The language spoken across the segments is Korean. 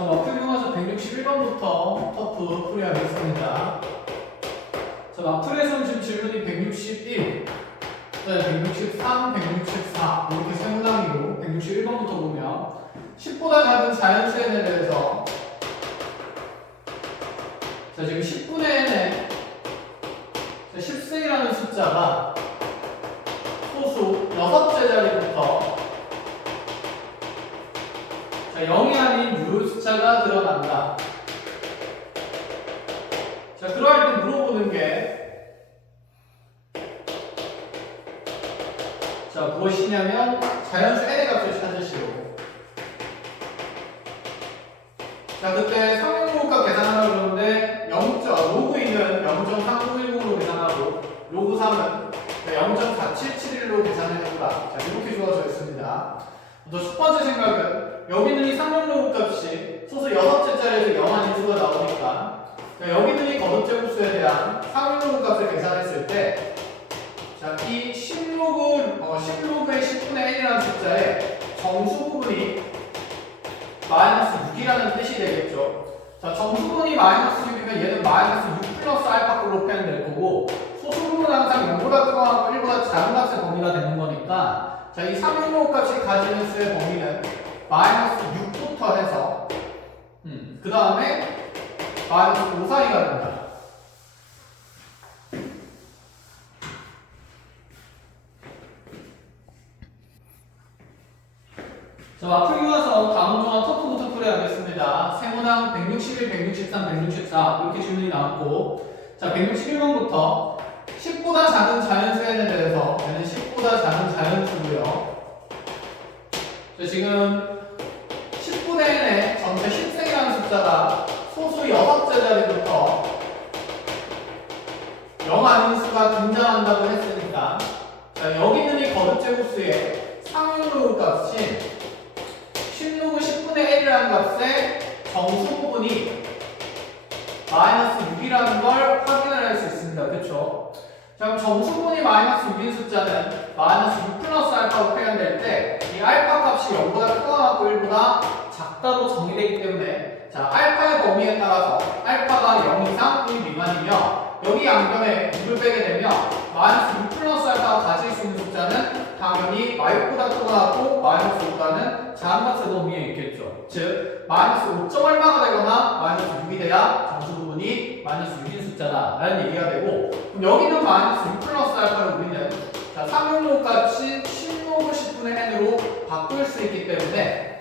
자, 마플 교과서 161번부터 터프 풀이하겠습니다. 자, 마플에서는 지금 질문이 161, 163, 164 이렇게 세 문항이고 161번부터 보면 10보다 작은 자연수에 대해서 자, 지금 10분의 n에 10승이라는 숫자가 소수 6째 자리부터 자, 0이 아닌 무료 숫자가 드러난다. 자, 그럴 때 물어보는 게 자, 무엇이냐면 자연수 n의 값을 찾으시오. 자, 그때 상용로급값 계산하려고 그러는데 로그 2는 0.3010으로 계산하고 로그 3은 0.4771로 계산해준다. 자, 이렇게 주어져 있습니다. 먼저 첫 번째 생각은 여기 있는 이 상용로급값이 소수 6째 자리에서 0한 인수가 나오니까 여기 있는 이 거듭제곱수에 대한 상용로급값을 계산했을 때 자, 이 10로그의 10분의 1이라는 숫자의 정수 부분이 마이너스 6이라는 뜻이 되겠죠. 자, 정수 부분이 마이너스 6이면 얘는 마이너스 6 플러스 알파로 표현될 거고 소수 부분은 항상 0보다 크거나 1보다 작은 값의 범위가 되는 거니까 자, 이 상용로 값이 가지는 수의 범위는 마이너스 6부터 해서 그 다음에 마이너스 5 사이가 된다. 자, 마플 교과서 다음 중한 터프부터 풀이하겠습니다. 세문항 161, 163, 164 이렇게 질문이 나왔고 자, 161번부터 10보다 작은 자연수에 대해서 얘는 10보다 작은 자연수고요. 자, 지금 10분의 n에 전체 10승이라는 숫자가 소수 6째 자리부터 0 아닌 수가 등장한다고 했으니까 자, 여기 있는 이 거듭제곱수의 상용로급 값이 10로그 10분의 1이라는 값의 정수 부분이 마이너스 6이라는 걸 확인을 할 수 있습니다. 그렇죠? 자, 그럼 정수 부분이 마이너스 6인 숫자는 마이너스 6 플러스 알파로 표현될 때 이 알파 값이 0보다 크거나 1보다 작다로 정의되기 때문에 자, 알파의 범위에 따라서 알파가 0 이상 1 미만이며 여기 양변에 6을 빼게 되면 마이너스 6 플러스 알파가 가질 수 있는 숫자는 당연히 마이너스보다 크거나 마이너스 5보다는 작은 값의 범위에 있겠죠. 즉 마이너스 5점 얼마가 되거나 마이너스 6이 돼야 정수 부분이 마이너스 6인 숫자다 라는 얘기가 되고 그럼 여기는 마이너스 6 플러스 알파를 우리는 자, 상용로 값이 10로그 10분의 n으로 바꿀 수 있기 때문에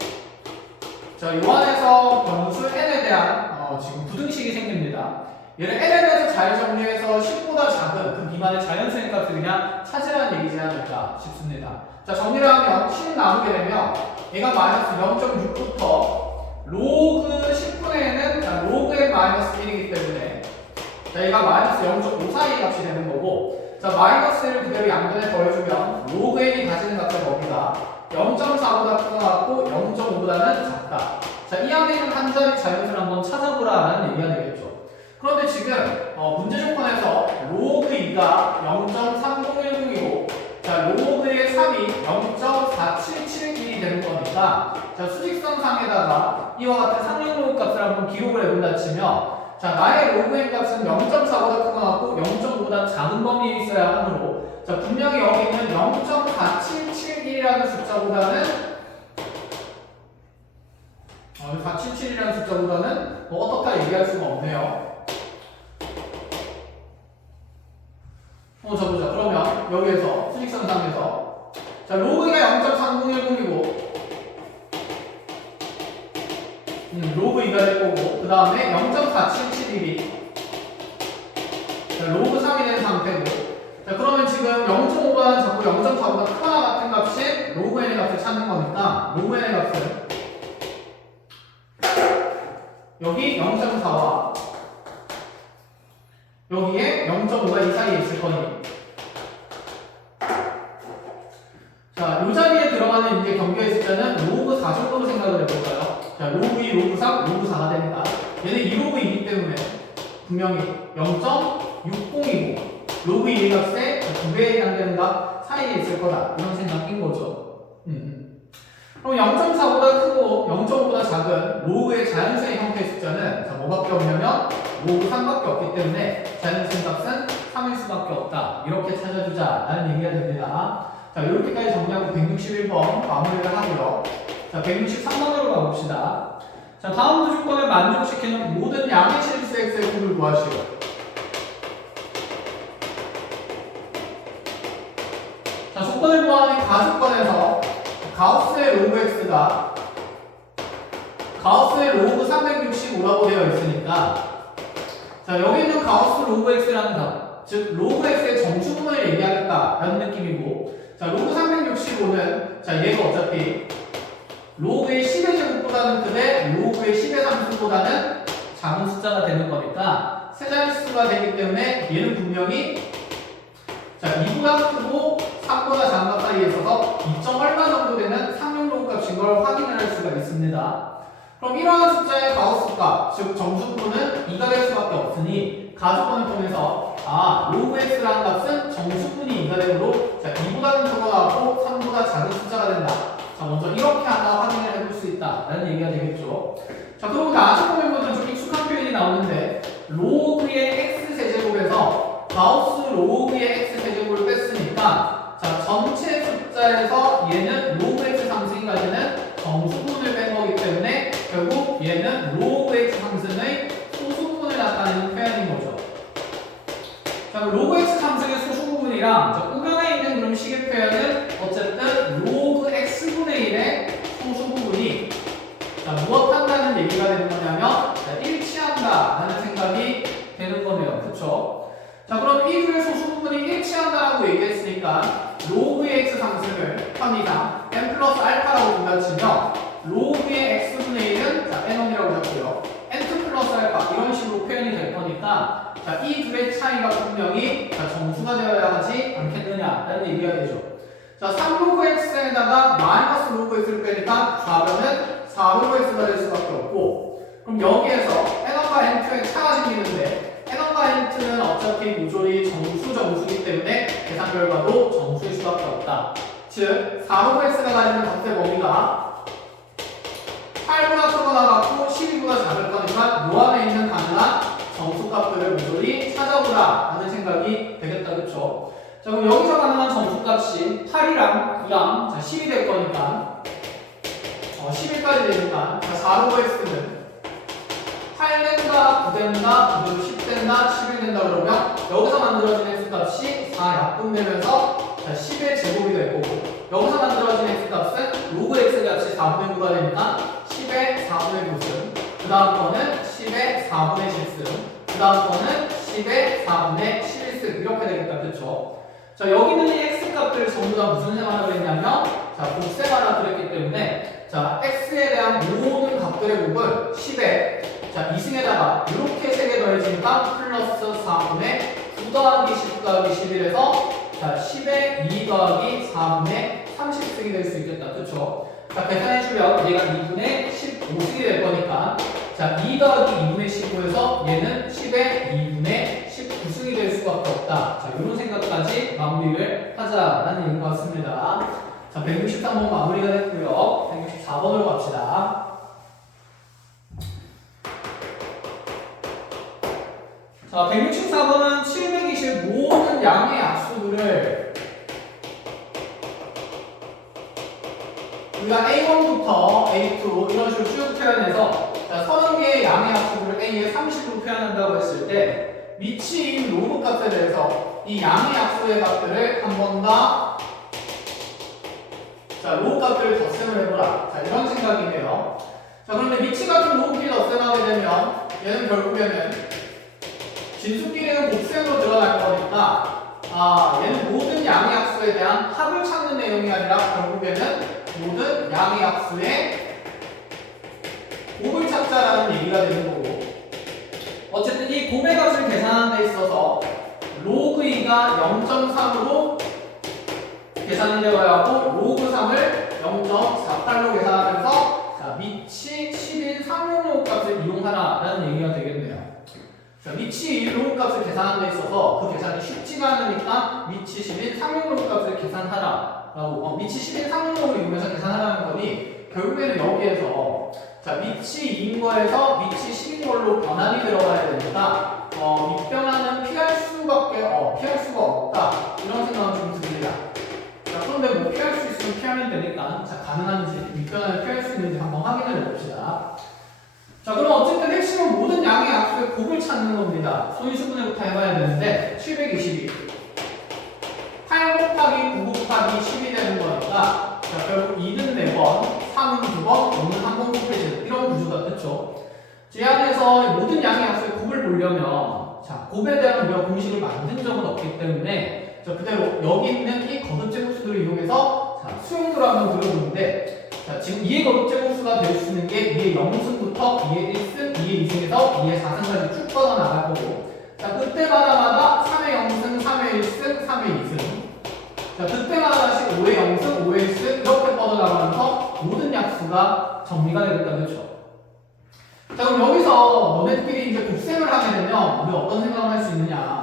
자, 요 안에서 변수 n에 대한 지금 부등식이 생깁니다. 얘를 n에 대해서 잘 정리해서 10보다 작은 그 미만의 자연수의 값을 그냥 찾으라는 얘기지 않을까 싶습니다. 자, 정리를 하면 10 나누게 되면 얘가 마이너스 0.6부터 로그 10분의 n은 자, 로그 n 마이너스 1이기 때문에 자, 얘가 마이너스 0.5 사이 값이 되는 거고 자, 마이너스를 그대로 양변에 더해주면 로그 n이 가지는 값의 범위가 0.4보다 크거나 0.5보다는 작다. 자, 이 안에 있는 한 자리 자연수를 한번 찾아보라는 얘기가 되겠죠. 그런데 지금 문제 조건에서 로그 2가 0.3010이고 자, 로그의 3이 0.4771이 되는 거니까 자, 수직선상에다가 이와 같은 상용로그 값을 한번 기록을 해본다 치면 자, 나의 로그 n 값은 0.4보다 크거나 0.5보다 작은 범위에 있어야 하므로 자, 분명히 여기 있는 0.4771이라는 숫자보다는 477이라는 숫자보다는 어떻다 얘기할 수가 없네요. 자, 보자. 그러면 여기에서 수직선상에서 자, 로그가 0.3010이고 로그 2가 될 거고 그 다음에 0.4771이 자, 로그 3이 된 상태고 자, 그러면 지금 0.5보다는 자꾸 0.4보다 크거나 같은 값이 로그 n의 값을 찾는 거니까 로그 n의 값은 여기 0.4와 여기에 0.5가 이 사이에 있을 거니 자, 이 자리에 들어가는 이제 경계의 숫자는 로그 4 정도로 생각을 해볼까요? 자, 로그 2, 로그 3, 로그 4가 됩니다. 얘는 2로그 2이기 때문에 분명히 0.60이고 로그 2의 값에 2배에 해당되는 값 사이에 있을 거다 이런 생각인 거죠. 그럼 0.4보다 크고 0.5보다 작은 로그의 자연수의 형태의 숫자는 자, 뭐밖에 없냐면 로그 3밖에 없기 때문에 자연수의 값은 3일 수밖에 없다. 이렇게 찾아주자 라는 얘기가 됩니다. 자, 이렇게까지 정리하고 161번 마무리를 하고요. 자, 163번으로 가봅시다. 자, 다음 조건을 만족시키는 모든 양의 실수 x의 곱을 구하시오. 자, 조건을 구하는 가수권에서 가우스의 로그 x가 가우스의 로그 365라고 되어 있으니까 자, 여기 있는 가우스 로그 x라는 값, 즉 로그 x의 정수분을 얘기하겠다라는 느낌이고 자, 로그 365는 자, 얘가 어차피 로그의 10의 제곱보다는 크되 로그의 10의 상수보다는 작은 숫자가 되는 거니까 세 자릿수가 되기 때문에 얘는 분명히 자, 2보다 크고 3보다 작은 값 사이에 있어서 2점 얼마 정도 되는 상용 로그 값인 걸 확인을 할 수가 있습니다. 그럼 이러한 숫자의 가우스 값, 즉 정수분은 2가 될 수밖에 없으니 가주권을 통해서 로그 x라는 값은 정수분이 2가 되므로 자, 2보다는 크고 나고 3보다 작은 숫자가 된다. 자, 먼저 이렇게 하나 확인을 해볼 수 있다 라는 얘기가 되겠죠. 자, 그리고 나중에 보면 좀 익숙한 표현이 나오는데 로그의 x 세제곱에서 가우스 로그의 x 세제곱을 뺐으니까 자, 전체 숫자에서 얘는 로그 x 상승이 가지는 정수분을 뺀 거기 때문에 결국 얘는 로그 x 상승의 소수분을 나타내는 표현인 거죠. 자, 로그 x 상승의 소수부분이랑 우변에 있는 그럼 식의 표현은 어쨌든 로그 x분의 1의 소수부분이 자, 무엇 한다는 얘기가 되는 거냐면 자, 일치한다 라는 생각이 되는 거네요. 그쵸? 자, 그럼 이 둘의 소수부분이 일치한다라고 얘기했으니까 로그의 x 상승을 편의상 n 플러스 알파라고 분다치면 로그의 x분의 1은 자, n1이라고 잡고요. n2 플러스 알파 이런 식으로 표현이 될 거니까 자, 이 둘의 차이가 분명히 자, 정수가 되어야 하지 않겠느냐라는 얘기가 되죠. 자, 3로그 x에다가 마이너스 로그 x를 빼니까 좌변은 4로그 x가 될 수밖에 없고 그럼 여기에서 n1과 n2의 차가 생기는데 n1과 n2는 어차피 모조리 정수이기 때문에 계산 결과도 정수일 수밖에 없다. 즉 4로그 x가 가지는 값의 범위가 8보다 크거나 같고 12보다 작을 거니까 요 안에 있는 가능한 정수값들을 모조리 찾아보라 라는 생각이 되겠다. 그쵸? 자, 그럼 여기서 가능한 정수값이 8이랑 9랑 자, 10이 될 거니까 11까지 되니까 자, 4로그 x는 8 된다, 9 된다, 9도 10 된다, 11 된다 그러면 여기서 만들어진 x값이 4 약분되면서 자, 10의 제곱이 될 거고 여기서 만들어진 x값은 로그 x값이 4분의 9가 되니까 10의 4분의 9승 그 다음 거는 10의 4분의 10승 그 다음 거는 10의 4분의 11승 이렇게 되겠다. 그쵸? 자, 여기 있는 이 x값들 전부 다 무슨 생활을 했냐면 자, 곱셈하라 그랬기 때문에 자, x에 대한 모든 값들의 곱을 10에 자, 2승에다가 이렇게 3개 더해지니까 플러스 4분의 9 더하기 10 더하기 11에서 자, 10에 2 더하기 4분의 30승이 될 수 있겠다. 그쵸? 자, 계산해주면 얘가 2분의 15승이 될 거니까 자, 2 더하기 2분의 15에서 얘는 10에 2분의 19승이 될 수밖에 없다. 자, 이런 생각까지 마무리를 하자라는 얘기인 것 같습니다. 자, 163번 마무리가 됐고요. 164번으로 갑시다. 자, 164번은 720 모든 양의 약수들을 우리가 A1부터 A2 이런 식으로 쭉 표현해서 자, 30개의 양의 약수들을 A에 30으로 표현한다고 했을 때 미치인 로그 값에 대해서 이 양의 약수의 값들을 한 번 더 자, 로그 값들을 덧셈을 해보라. 자, 이런 생각이네요. 자, 그런데 미치 같은 로그끼리 덧셈하게 되면 얘는 결국에는 진수끼리는 곱셈으로 들어갈 거니까 얘는 모든 양의 약수에 대한 합을 찾는 내용이 아니라 결국에는 모든 양의 약수의 곱을 찾자라는 얘기가 되는 거고 어쨌든 이 곱의 값을 계산하는 데 있어서 로그 2가 0.3으로 계산이 되어야 하고 로그 3을 0.48로 계산하면서 자, 미치 10인 상용로그 값을 이용하라라는 얘기가 되겠네요. 자, 미치 1로그 값을 계산하는 데 있어서 그 계산이 쉽지가 않으니까 미치 10인 상용로그 값을 계산하라 라고 밑이 10인 상용력을 이용해서 계산하라는 거니 결국에는 여기에서 자 밑이 2인 거에서 밑이 10인 걸로 변환이 들어가야 되니까 밑변환은 피할 수가 없다 이런 생각은 좀 듭니다. 자 그런데 뭐 피할 수 있으면 피하면 되니까 자 가능한지 밑변환을 피할 수 있는지 한번 확인을 해봅시다. 자 그럼 어쨌든 핵심은 모든 양의 약수의 곱을 찾는 겁니다. 소인수분해부터 해봐야 되는데 722 8 곱하기 9 곱하기 10이 되는 거니까 자 결국 2는 4번, 3은 2번, 5는 1번 곱해지는 이런 구조가 됐죠. 이 안에서 모든 양의 약수의 곱을 보려면 자 곱에 대한 우리가 공식을 만든 적은 없기 때문에 자 그대로 여기 있는 이 거듭제곱수들을 이용해서 자 수용도를 한번 그려보는데 자 지금 2의 거듭제곱수가 될 수 있는 게 2의 0승부터 2의 1승, 2의 2승에서 2의 4승까지 쭉 뻗어나갈 거고 자 그때마다 3의 0승, 3의 1승, 3의 2승 자 그때마다 다시 5의 0승, 5의 1승 이렇게 뻗어나가면서 모든 약수가 정리가 되겠다 그렇죠? 자 그럼 여기서 너네들끼리 이제 곱셈을 하게 되면 우리 어떤 생각을 할 수 있느냐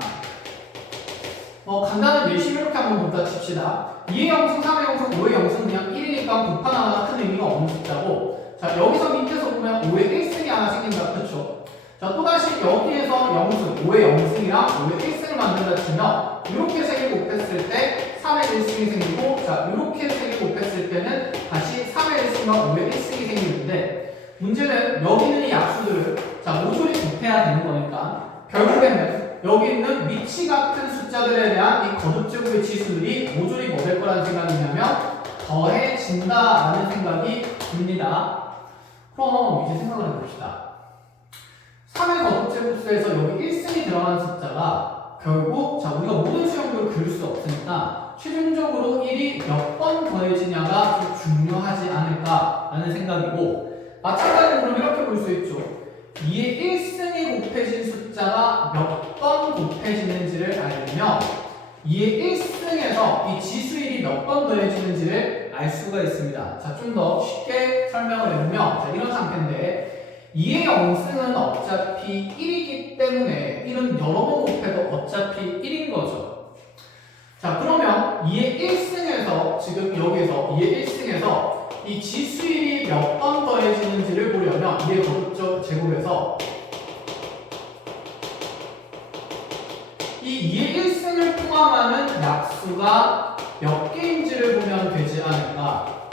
간단한 예시를 이렇게 한번 보다 칩시다 2의 0승, 3의 0승, 5의 0승 그냥 1이니까 곱한 하나 큰 의미가 없는 숫자고 자 여기서 밑에서 보면 5의 1승이 하나 생긴다 그렇죠? 자 또다시 여기에서 0승, 5의 0승이랑 5의 1승을 만든다 치면 이렇게 3개 곱했을 때 3의 1승이 생기고 자 이렇게 3개 곱했을 때는 다시 3의 1승과 5의 1승이 생기는데 문제는 여기 있는 이 약수들을 자 모조리 곱해야 되는 거니까 결국에는 여기 있는 미치 같은 숫자들에 대한 이 거듭제곱의 지수들이 모조리 뭐 될 거라는 생각이냐면 더해진다라는 생각이 듭니다. 그럼 이제 생각을 해봅시다. 3의 거듭제곱수에서 여기 1승이 들어가는 숫자가 결국 자 우리가 모든 수용도를 그릴 수 없으니까 최종적으로 1이 몇 번 더해지냐가 좀 중요하지 않을까라는 생각이고 마찬가지로 그럼 이렇게 볼 수 있죠. 2의 1승이 곱해진 숫자가 몇 번 곱해지는지를 알면 2의 1승에서 이 지수 1이 몇 번 더해지는지를 알 수가 있습니다. 자, 좀 더 쉽게 설명을 해보면 자, 이런 상태인데 2의 0승은 어차피 1이기 때문에 1은 여러 번 곱해도 어차피 1인 거죠. 자, 그러면 2의 1승에서 지금 여기에서 2의 1승에서 이 지수 1이 몇 번 더해지는지를 보려면 2의 거듭 제곱에서 이 2의 1승을 포함하는 약수가 몇 개인지를 보면 되지 않을까.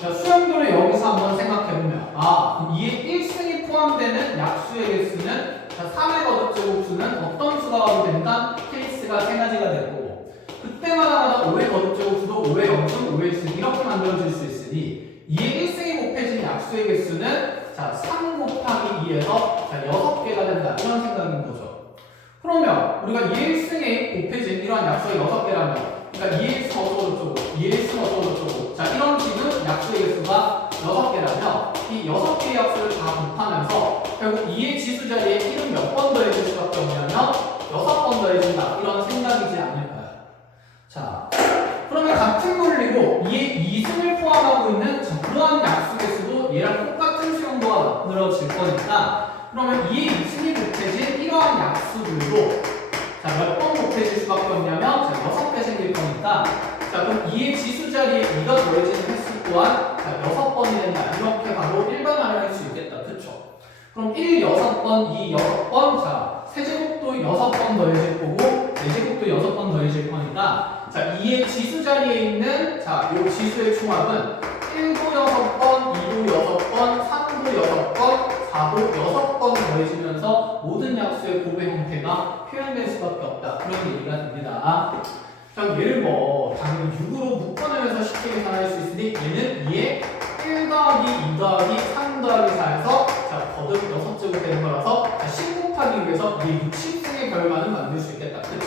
자, 수용도를 여기서 한번 생각해보면 2의 1승이 포함되는 약수의 개수는 자, 3의 거듭 제곱수는 어떤 수가 가도 된다? 케이스가 3가지가 될 거고 그때마다 5의 거듭 제곱수도 5의 0승, 5의 1승 이렇게 만들어질 수 있으니 2의 1승이 곱해진 약수의 개수는 자, 3 곱하기 2에서 자, 6개가 된다 이런 생각인 거죠. 그러면 우리가 2의 1승에 곱해진 이러한 약수가 6개라면 그러니까 2의 1승 어쩌고저쩌고 2의 1승 어쩌고저쩌고 자 이런 식은 약수의 개수가 6개라면 이 6개의 약수를 다 곱하면서 결국 2의 지수 자리에 1은 몇 번 더해질 수밖에 없냐면 6번 더해진다 이런 생각이지 않을까요? 자 그러면 같은 논리로 2의 2승을 포함하고 있는 그러한 약수 개수도 얘랑 똑같은 수용도가 만들어질 거니까 그러면 2의 2승이 곱해진 이러한 약수들도 자, 몇 번 곱해질 수밖에 없냐면 자, 6개 생길 거니까 자, 그럼 2의 지수 자리에 2가 더해지는 횟수 또한 자, 6번이 된다. 이렇게 바로 일반화를 할 수 있겠다. 그쵸? 그럼 1, 6번, 2, 6번 자, 세제곱도 6번 더해질 거고 4제곱도 6번 더해질 거니까 자, 2의 지수 자리에 있는 자, 이 지수의 총합은 1도 6번, 2도 6번, 3도 6번 4도 6번 더해지면서 모든 약수의 곱의 형태가 표현될 수밖에 없다. 그런 얘기가 됩니다. 자, 얘를 당연히 6으로 묶어내면서 쉽게 계산할 수 있으니 얘는 2의 1 더하기 2 더하기 3 더하기 4에서 자, 거듭 6제곱 되는 거라서 자, 10 곱하기 위해서 2의 60승의 결과는 만들 수 있겠다. 그렇죠?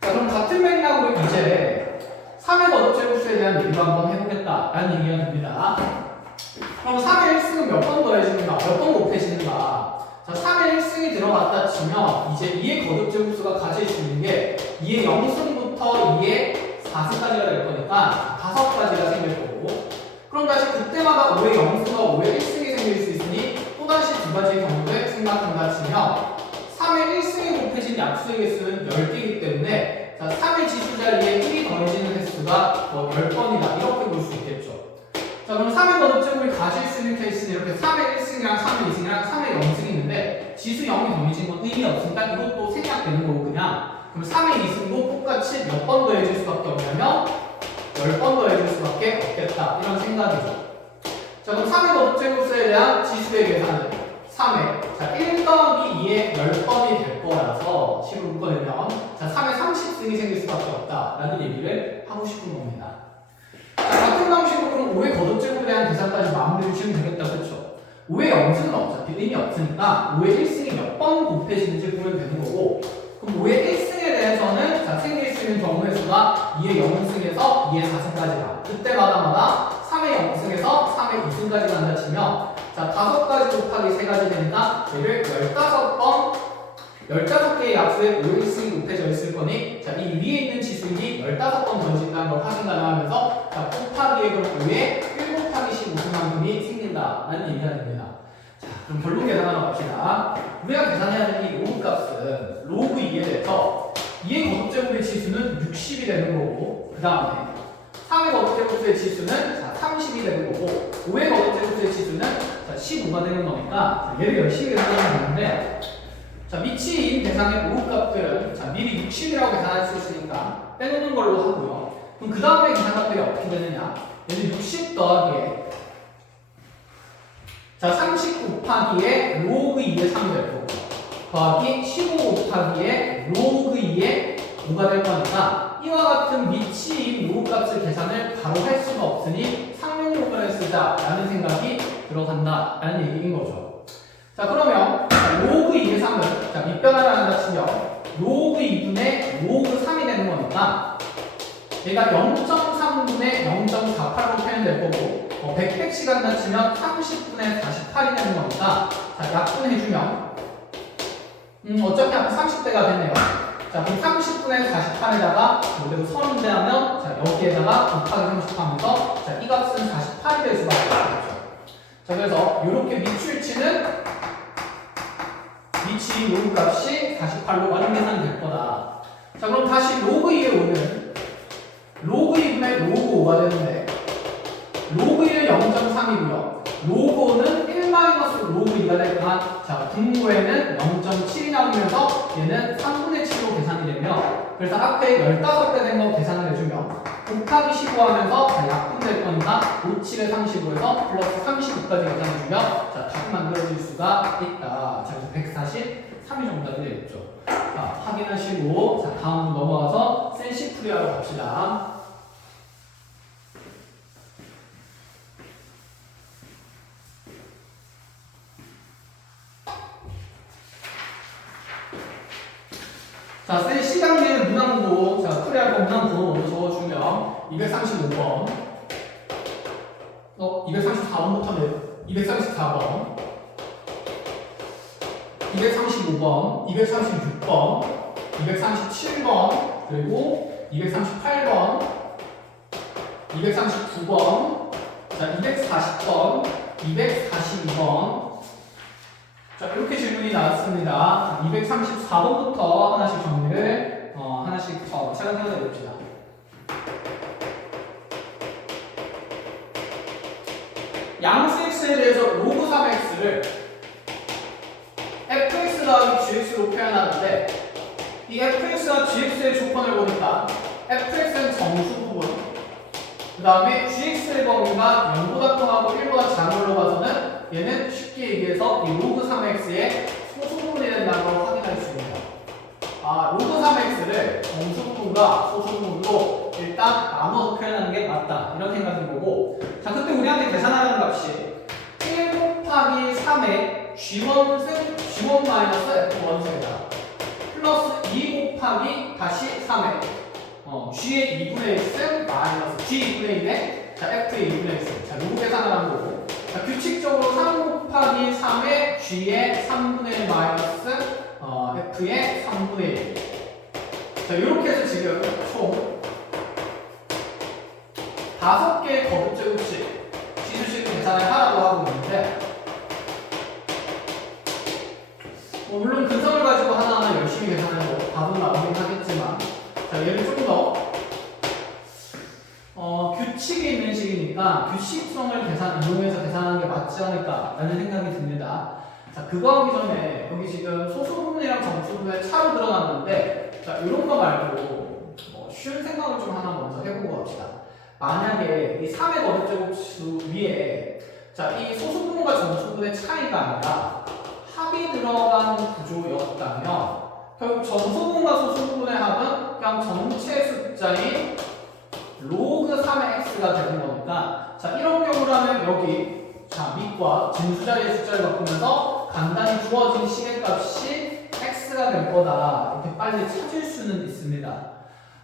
자, 그럼 같은 맥락으로 이제 3의 거듭 제곱수에 대한 얘기도 한번 해보겠다라는 얘기가 됩니다. 그럼 3의 1승은 몇 번 더해지는가? 몇 번 곱해지는가? 자, 3의 1승이 들어갔다 치면 이제 2의 거듭 제곱수가 가질 수 있는 게 2의 0승부터 2의 4승까지가 될 거니까 5가지가 생길 거고 그럼 다시 그때마다 5의 0승과 5의 1승이 생길 수 있으니 또다시 2가지의 경우를 생각한다 치면 3의 1승이 곱해진 약수의 개수는 10개이기 때문에 자, 3의 지수 자리에 1이 더해지는 횟수가 10번이다. 이렇게 볼 수 있겠죠. 자, 그럼 3의 거듭제곱이 가질 수 있는 케이스는 이렇게 3의 1승이랑 3의 2승이랑 3의 0승이 있는데 지수 0이 더해진 건 의미 없으니까 이것도 생략되는 거고 그냥 그럼 3의 2승도 똑같이 몇 번 더해질 수밖에 없냐면 10번 더해질 수밖에 없겠다. 이런 생각이죠. 자, 그럼 3의 거듭제곱수에 대한 지수의 계산은 3의 자, 1 더하기 2의 10번이 될 거라서 식을 묶어내면 자, 3의 30승이 생길 수밖에 없다라는 얘기를 하고 싶은 겁니다. 자, 같은 방식으로 그럼 5의 거듭제곱에 대한 계산까지 마무리를 지으면 되겠다. 그렇죠? 5의 0승은 어차피 의미 없으니까 5의 1승이 몇 번 곱해지는지 보면 되는 거고 그럼 5의 1승에 대해서는 자, 생길 수 있는 경우의 수가 2의 0승에서 2의 4승까지다. 그때마다마다 3의 0승에서 3의 2승까지 간다 치면 자, 5가지 곱하기 3가지 되니까 얘를 15번 15개의 약수에 5의 1승이 곱해져 있을 거니 자, 이 위에 있는 지수인이 15번 더해진다는 걸 확인 가능하면서 자, 곱하기에 그럼 5에 1 곱하기 15승만큼이 생긴다라는 얘기가 됩니다. 자, 그럼 결론 계산하러 갑시다. 우리가 계산해야 되는 이 로그 값은 로그 2에 대해서 2의 거듭제곱의 지수는 60이 되는 거고 그 다음에 3의 거듭제곱수의 지수는 자, 30이 되는 거고 5의 거듭제곱수의 지수는 자, 15가 되는 거니까 자, 얘를 열심히 계산하면 되는데 자, 미치인 대상의 로그 값들은 자, 미리 60이라고 계산할 수 있으니까 빼놓는 걸로 하고요. 그럼 그 다음에 계산 값들이 어떻게 되느냐 얘는 60 더하기에 자, 30 곱하기에 로그 2의 3이 될 거고 더하기 15 곱하기에 로그 2의 5가 될 거니까 이와 같은 미치인 로그 값을 계산을 바로 할 수가 없으니 상용 로그를 쓰자라는 생각이 들어간다라는 얘기인 거죠. 자, 그러면 로그 2의 3은 자, 밑변화를 한다 치면 로그 2분의 로그 3이 되는 거니까 얘가 0.3분의 0.48로 표현될 거고 100씩 한다 치면 30분의 48이 되는 거니까 자, 약분해주면 어차피 앞에 30대가 됐네요. 자, 그럼 30분의 48에다가 이대로 30대 하면 자, 여기에다가 곱하기 30 하면서 자, 이 값은 48이 될 수밖에 없겠죠. 자, 그래서 이렇게 밑줄치는 미치 로그 값이 48로 완전 계산이 될 거다. 자, 그럼 다시 로그 2의 5는 로그 2분의 로그 5가 되는데 로그 1은 0.3이고요. 로그 5는 1 로그 2가 되니까 자, 분모에는 0.7이 나오면서 얘는 3분의 7로 계산이 되며 그래서 앞에 15배 된 거 계산을 해주면 곱하기 15 하면서 자, 약분될 거니까 5, 7에 35에서 플러스 39까지 계산해주면 자, 답이 만들어질 수가 있다. 자, 그래서 143이 정답이 되겠죠. 자, 확인하시고 자, 다음 넘어가서 센시풀이하러 갑시다. 자, 셀 시간계의 문항도 자, 풀이할 거 문항 번호 먼저 적어주면 235번 234번부터 234번 235번 236번 237번 그리고 238번 239번 자, 240번 242번 자, 이렇게 질문이 나왔습니다. 234번부터 하나씩 정리를 하나씩 차근차근 해봅시다. 양수 x에 대해서 로그 3x를 fx 더하기 gx로 표현하는데 이 fx와 gx의 조건을 보니까 fx는 정수 부분 그 다음에 gx의 범위가 0보다 커하고 1보다 작은 걸로 봐서는 얘는 쉽게 얘기해서 이 로그 3x의 소수분이 된다는 걸 확인할 수 있습니다. 로그 3x를 정수분과 소수분으로 일단 나눠서 표현하는 게 맞다. 이런 생각인 거고 자, 그때 우리한테 계산하라는 값이 1 곱하기 3의 g1승 g1 마이너스 f1승이다. 플러스 2 곱하기 다시 3의 g의 2분의 1승 마이너스 g 2분의 1의 자, f의 2분의 1승 자, 요거 계산을 한 거고 자, 규칙적으로 3 곱하기 3의 g의 3분의 1 마이너스 f의 3분의 1 자, 이렇게 해서 지금 총 5개의 거듭제곱식 지수식 계산을 하라고 하고 있는데 물론 근성을 가지고 하나하나 열심히 계산해도 답은 나오긴 하겠지만 자, 예를 규칙이니까 규칙성을 이용해서 계산하는 게 맞지 않을까라는 생각이 듭니다. 자, 그거 하기 전에 여기 지금 소수 부분이랑 정수 부분의 차로 드러났는데, 자, 이런 거 말고 쉬운 생각을 좀 하나 먼저 해보고 갑시다. 만약에 이 3의 거듭제곱수 위에 자, 이 소수 부분과 정수 부분의 차이가 아니라 합이 들어간 구조였다면 결국 정수 부분과 소수 부분의 합은 그냥 전체 숫자인 로그 3의 x가 되는 거니까, 자, 이런 경우라면 여기 자, 밑과 진수자리의 숫자를 바꾸면서 간단히 주어진 시계값이 x가 될 거다 이렇게 빨리 찾을 수는 있습니다.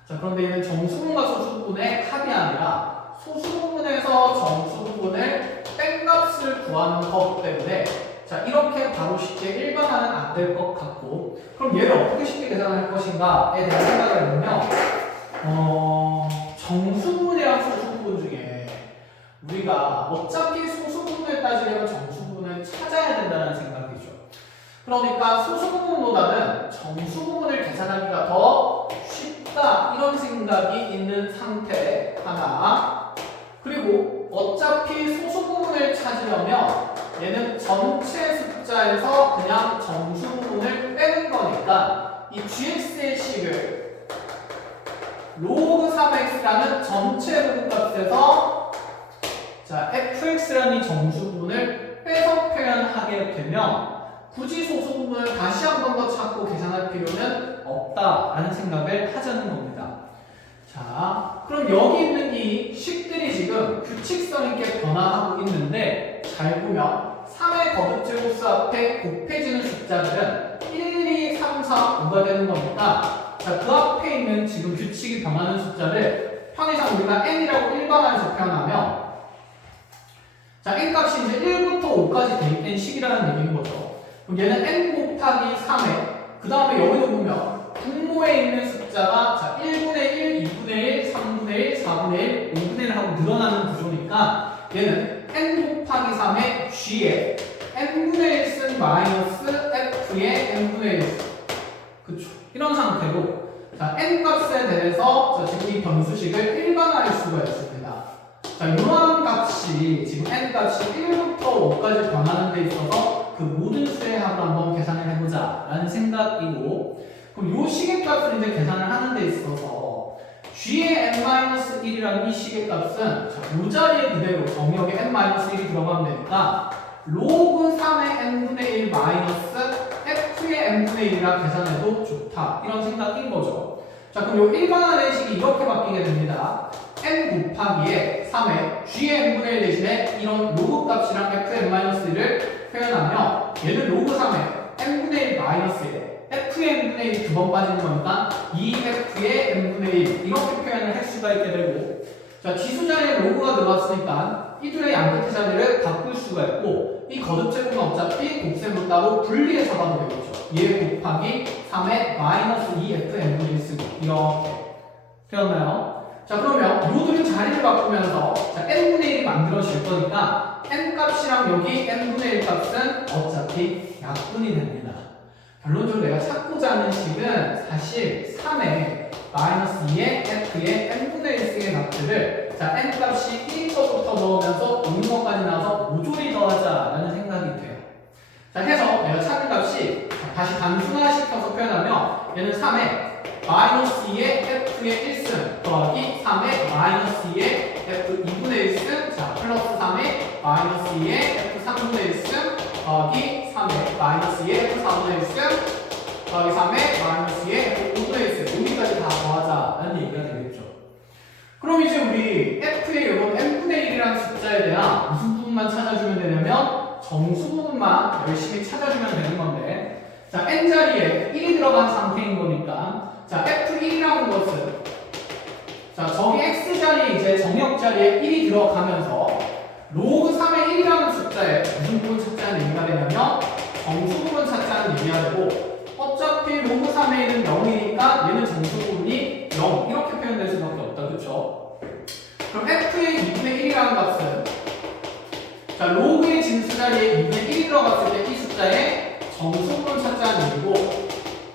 자, 그런데 이는 정수분과 소수분의 합이 아니라 소수분에서 정수분을 뺀 값을 구하는 것 때문에, 자, 이렇게 바로 쉽게 일반화는 안 될 것 같고, 그럼 얘를 어떻게 쉽게 계산할 것인가에 대한 생각을 해보면 정수분이랑 소수분 중에 우리가 어차피 소수분을 따지려면 정수분을 찾아야 된다는 생각이죠. 그러니까 소수분보다는 정수분을 계산하기가 더 쉽다 이런 생각이 있는 상태 하나, 그리고 어차피 소수분을 찾으려면 얘는 전체 숫자에서 그냥 정수분을 빼는 거니까 이 gx의 식을 로그 3x라는 전체 부분값에서 자, fx라는 이 정수분을 빼서 표현하게 되면 굳이 소수분을 다시 한 번 더 찾고 계산할 필요는 없다라는 생각을 하자는 겁니다. 자, 그럼 여기 있는 이 식들이 지금 규칙성 있게 변화하고 있는데, 잘 보면 3의 거듭제곱수 앞에 곱해지는 숫자들은 1, 2, 3, 4, 5가 되는 거니까, 자, 그 앞에 있는 지금 규칙이 변하는 숫자를 편의상 우리가 n이라고 일반화해서 표현하면, 자, n 값이 이제 1부터 5까지 대입된 식이라는 얘기인 거죠. 그럼 얘는 n 곱하기 3에, 그 다음에 여기도 보면 분모에 있는 숫자가 자, 1분의 1, 2분의 1, 3분의 1, 4분의 1, 5분의 1 하고 늘어나는 구조니까 얘는 n 곱하기 3의 g에 n분의 1 쓴 마이너스 f의 n분의 1 쓴, 그쵸? 이런 상태로 자, n 값에 대해서 자, 지금 이 변수식을 일반화할 수가 있습니다. 자, 이러한 값이 지금 n 값이 1부터 5까지 변하는 데 있어서 그 모든 수의 합을 한번 계산을 해보자 라는 생각이고, 그럼 요 시계값을 이제 계산을 하는 데 있어서 g의 n-1이라는 이 시계값은 이 자리에 그대로 정역에 n-1이 들어가면 되니까 로그 3의 n분의 1 마이너스 f의 n분의 1이라 계산해도 좋다 이런 생각인 거죠. 자, 그럼 요 일반화된 식이 이렇게 바뀌게 됩니다. n 곱하기에 3의 g의 n분의 1 대신에 이런 로그 값이랑 f의 n-1을 표현하면 얘는 로그 3의 n분의 1 마이너스에 f의 n분의 1이 두 번 빠지는 거니까 2f의 n분의 1 이렇게 표현을 할 수가 있게 되고, 자, 지수 자리에 로그가 들어갔으니까 이 둘의 양끝의 자리를 바꿀 수가 있고, 이 거듭제곱은 어차피 곱셈을 따로 분리해서 봐도 되겠죠. 얘 곱하기 3의 마이너스 2f n분의 1 쓰고 이렇게 되었나요? 자, 그러면 이 둘이 자리를 바꾸면서 자, n분의 1이 만들어질 거니까 n 값이랑 여기 n분의 1 값은 어차피 약분이 됩니다. 결론적으로 내가 찾고자 하는 식은 사실 3의 마이너스 2의 f의 n분의 1 승의 값들을 자, n 값이 1인 것부터 넣으면서 5인 것까지 나와서 모조리 더하자라는 생각이 돼요. 자, 해서 내가 찾는 값이 다시 단순화시켜서 표현하면 얘는 3의 마이너스 2의 f의 1승 더하기 3의 마이너스 2의 f 2분의 1승, 자, 플러스 3의 마이너스 2의 f 3분의 1승 더하기 3의 마이너스 2의 f 4분의 1승 더하기 3의 마이너스 2의 f 5분의 1승, 여기까지 다 더하자라는 얘기가 되겠죠. 그럼 이제 우리 f의 이런 n분의 1이라는 숫자에 대한 무슨 부분만 찾아주면 되냐면 정수 부분만 열심히 찾아주면 되는 건데, 자, n 자리에 1이 들어간 상태인 거니까 자, f1이라는 것은 자, 저기 x 자리에 이제 정역 자리에 1이 들어가면서 로그 3의 1이라는 숫자에 무슨 부분 찾자는 얘기가 되냐면 정수 부분 찾자는 얘기가 되고, 어차피 로그 3의 1은 0이니까 얘는 정수 부분이 0 이렇게 표현될 수밖에 없다, 그쵸? 그럼 f의 2분의 1이라는 값은 자, 로그의 진수 자리에 2분의 1이 들어갔을 때 이 숫자에 정수 부분 찾자는 얘기고,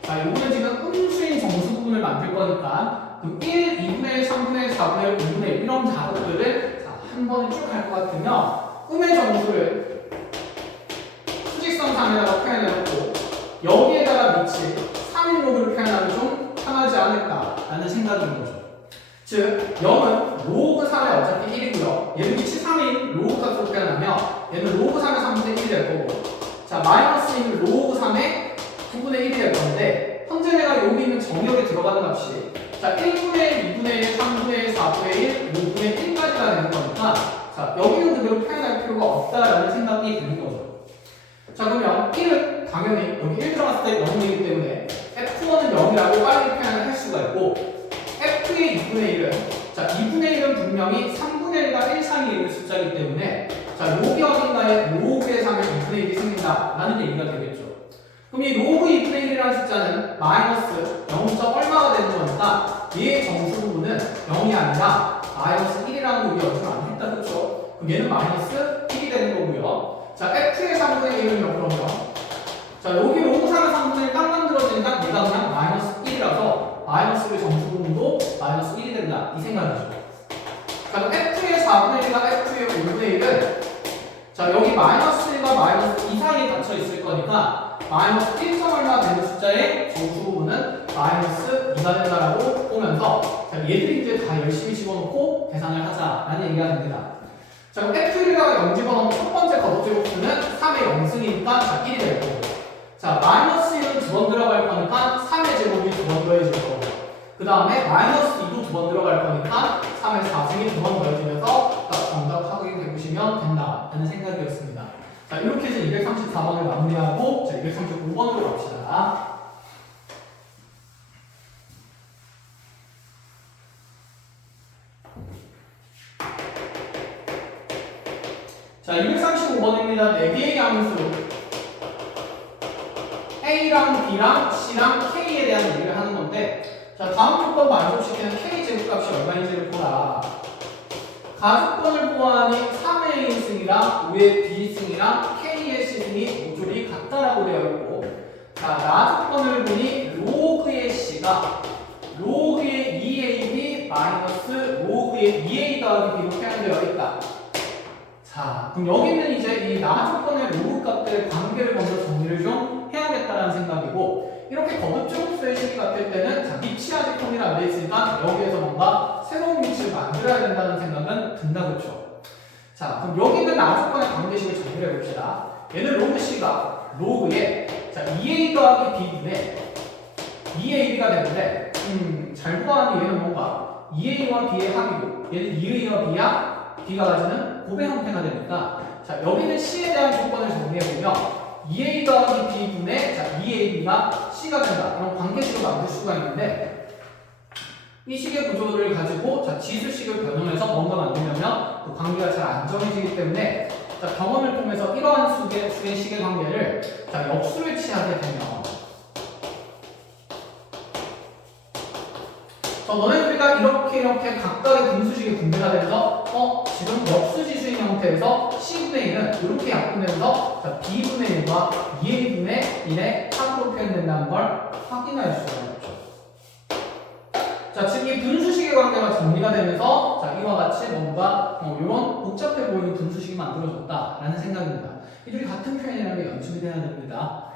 자, 요거는 지금 음수인 정수 부분을 만들 거니까 그 1, 2분의 1, 3분의 1, 4분의 1, 5분의 1 이런 작업들을 자, 한 번에 쭉 갈 것 같으면 음의 정수를 수직선상에다가 표현해놓고 여기에다가 밑이 3인로그를 표현하면 좀 편하지 않을까라는 생각인 거죠. 즉 0은 로그 3의 어차피 1이고요. 얘는 밑이 3인 로그 값으로 표현하면 얘는 로그 3의 3분의 1이 될 거고, 자 마이너스 1은 로그 3의 9분의 1이 될 건데, 현재 내가 여기 있는 정역에 들어가는 값이 자 1분의 1, 2분의 1, 3분의 1, 4분의 1, 5분의 1까지가 되는 거니까 자 여기는 그대로 표현할 필요가 없다라는 생각이 드는 거죠. 자 그러면 1은 당연히 여기 1 들어갔을 때 0이기 때문에 F1은 0이라고 빨리 표현을 할 수가 있고, F의 2분의 1은 자 2분의 1은 분명히 3분의 1과 1 사이에 있는 숫자이기 때문에 자 여기 어딘가에 로그의 3의 2분의 1이 생긴다 라는 얘기가 되겠죠. 그럼 이 로그 2분의 1이라는 숫자는 마이너스 0. 얼마가 되는 거니까 얘의 정수 부분은 0이 아니라 마이너스 1이라는 거 우리 연습을 안 했다, 그렇죠? 그럼 얘는 마이너스 1이 되는 거고요. 자 F의 3분의 1은 0이면 자 여기 로그 3의 3분의 1 딱 만들어진다? 얘가 그냥 마이너스 1이라서 마이너스 1의 정수 부분도 마이너스 1이 된다 이 생각이죠. 자 그럼 F의 4분의 1과 F의 5분의 1은 자 여기 마이너스 1과 마이너스 2 사이에 닫혀 있을 거니까 마이너스 1점 얼마 되는 숫자의 정수 부분은 마이너스 2가 된다라고 보면서 자 얘들이 이제 다 열심히 집어넣고 계산을 하자라는 얘기가 됩니다. 자 그럼 F1에다가 0 집어넣으면 첫 번째 거듭제곱수는 3의 0승이니까 자 1이 될 거고, 자 마이너스 1은 두 번 들어갈 거니까 3의 제곱이 두 번 더해질 거고, 그 다음에 마이너스 2도 두 번 들어갈 거니까 3의 4승이 두 번 더해지면서 정답 확인해 보시면 된다라는 생각이었습니다. 자 이렇게 해서 234번을 마무리하고 자 235번으로 갑시다. 자 235번입니다. 4개의 함수 A랑 B랑 C랑 K에 대한 얘기를 하는 건데, 자 다음 조건 만족시키는 K 제곱값이 얼마인지를 보라. 가족권을 보아하니 3의 A승이랑 5의 B승이랑 K의 C승이 모조리 같다라고 되어 있고, 자 나조건을 보니 로그의 C가 로그의 2AB 마이너스 로그의 2A 더하기 B로 표현되어 있다. 자 그럼 여기는 이제 이 나조건의 로그 값들의 관계를 먼저 정리를 좀 해야겠다라는 생각이고, 이렇게 거듭제곱수의 식이 같을 때는 자 밑이 아직 통일 안 돼 있으니까 여기에서 뭔가 새로운 밑을 만들어야 된다는 생각은 든다, 그렇죠? 자 그럼 여기 있는 나조건의 관계식을 정리해 봅시다. 얘는 로그 C가 로그의 자 2A 더하기 B분의 2AB가 되는데 잘 보아하니 얘는 뭔가 2A와 B의 합이고 얘는 2A와 B야 B가 가지는 곱의 형태가 되니까 자 여기는 C에 대한 조건을 정리해보면 2A 더하기 B분의 자 2AB가 C가 된다, 이런 관계식을 만들 수가 있는데, 이 식의 구조를 가지고 자 지수식을 변형해서 뭔가 만들려면 그 관계가 잘 안 정해지기 때문에 자 경험을 통해서 이러한 수의 식의 관계를 자 역수를 취하게 되면 너네들이가 이렇게 각각의 분수식이 분배가 돼서 지금 역수지수인 형태에서 C분의 1은 이렇게 약분되면서 자, B분의 1과 2A분의 1의 합으로 표현된다는 걸 확인할 수가 있죠. 자, 지금 이 분수식의 관계가 정리가 되면서 자, 이와 같이 뭔가 이런 복잡해 보이는 분수식이 만들어졌다라는 생각입니다. 이들이 같은 표현이라는 게 연습이 돼야 됩니다.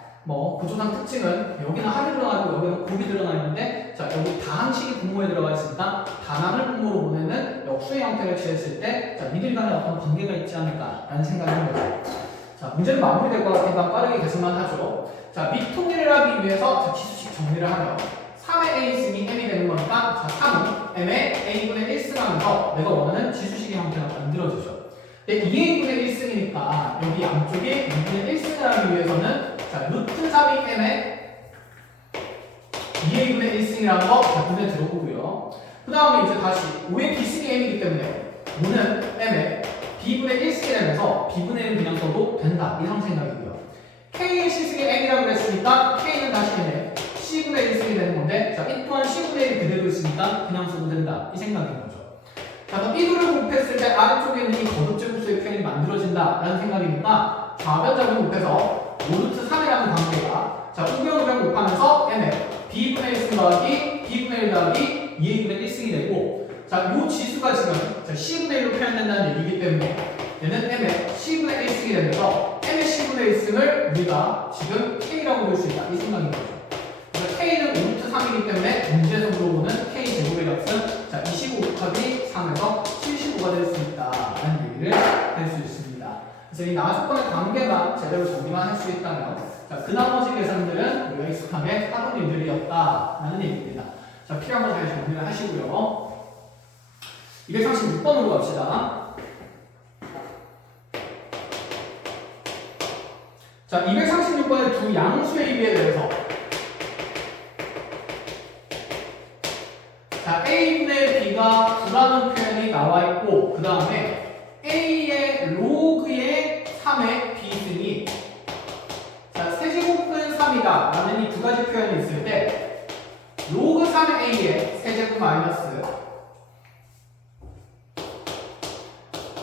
구조상 특징은 여기는 합이 들어가 있고 여기는 곱이 들어가 있는데 자 여기 다항식이 분모에 들어가 있으니까 단항을 분모로 보내는 역수의 형태를 취했을 때 자 이들 간에 어떤 관계가 있지 않을까라는 생각을 합니다. 자 문제는 마무리될 것 같으니까 빠르게 계산만 하죠. 자 밑통일을 하기 위해서 자 지수식 정리를 하면 3의 A승이 M이 되는 거니까 자 3은 M의 A분의 1승하면서 내가 원하는 지수식의 형태가 만들어지죠. 근데 2A분의 1승이니까 여기 양쪽에 2분의 1승을 하기 위해서는 자, 루트 3이 M의 2A분의 1승이라는 거 자, 눈에 들어보고요. 그 다음에 이제 다시 5의 B승이 M이기 때문에 5는 M의 B분의 1승이 되면서 B분의 1은 그냥 써도 된다, 이런 생각이고요. K의 C승이 M이라고 그랬으니까 K는 다시 M의 C분의 1승이 되는 건데 자, 이 또한 C분의 1이 그대로 있으니까 그냥 써도 된다, 이 생각인 거죠. 자, 그럼 이 둘을 곱했을 때 아래쪽에 있는 이 거듭제곱수의 표현이 만들어진다라는 생각이니까 좌변작을 곱해서 5루트 3이라는 관계가 자 우변 곱하면서 M의 B분의 1승 더하기 B분의 1 더하기 2A분의 1승이 되고, 자, 요 지수가 지금 자, C분의 1로 표현된다는 얘기이기 때문에 얘는 M의 C분의 1승이 되면서 M의 C분의 1승을 우리가 지금 K라고 볼 수 있다. 이 생각인 거죠. 그래서 K는 5루트 3이기 때문에 문제에서 물어보는 K 제곱의 값은 자, 25 곱하기 3에서 75가 될 수 있다. 라는 얘기를 할 수 있습니다. 그래서 이 나조건의 관계만 제대로 정리만 할 수 있다면 자, 그 나머지 계산들은 우리가 익숙함의 사부님들이었다. 라는 얘기입니다. 자, 필요한 거 잘 정리를 하시고요. 236번으로 갑시다. 자, 236번의 두 양수의 비에 대해서 자, A분의 B가 9라는 표현이 나와 있고 그 다음에 A의 로그의 3의 B승이 자, 세제곱은 3이다 라는 이 두 가지 표현이 있을 때 로그 3의 A의 세제곱 마이너스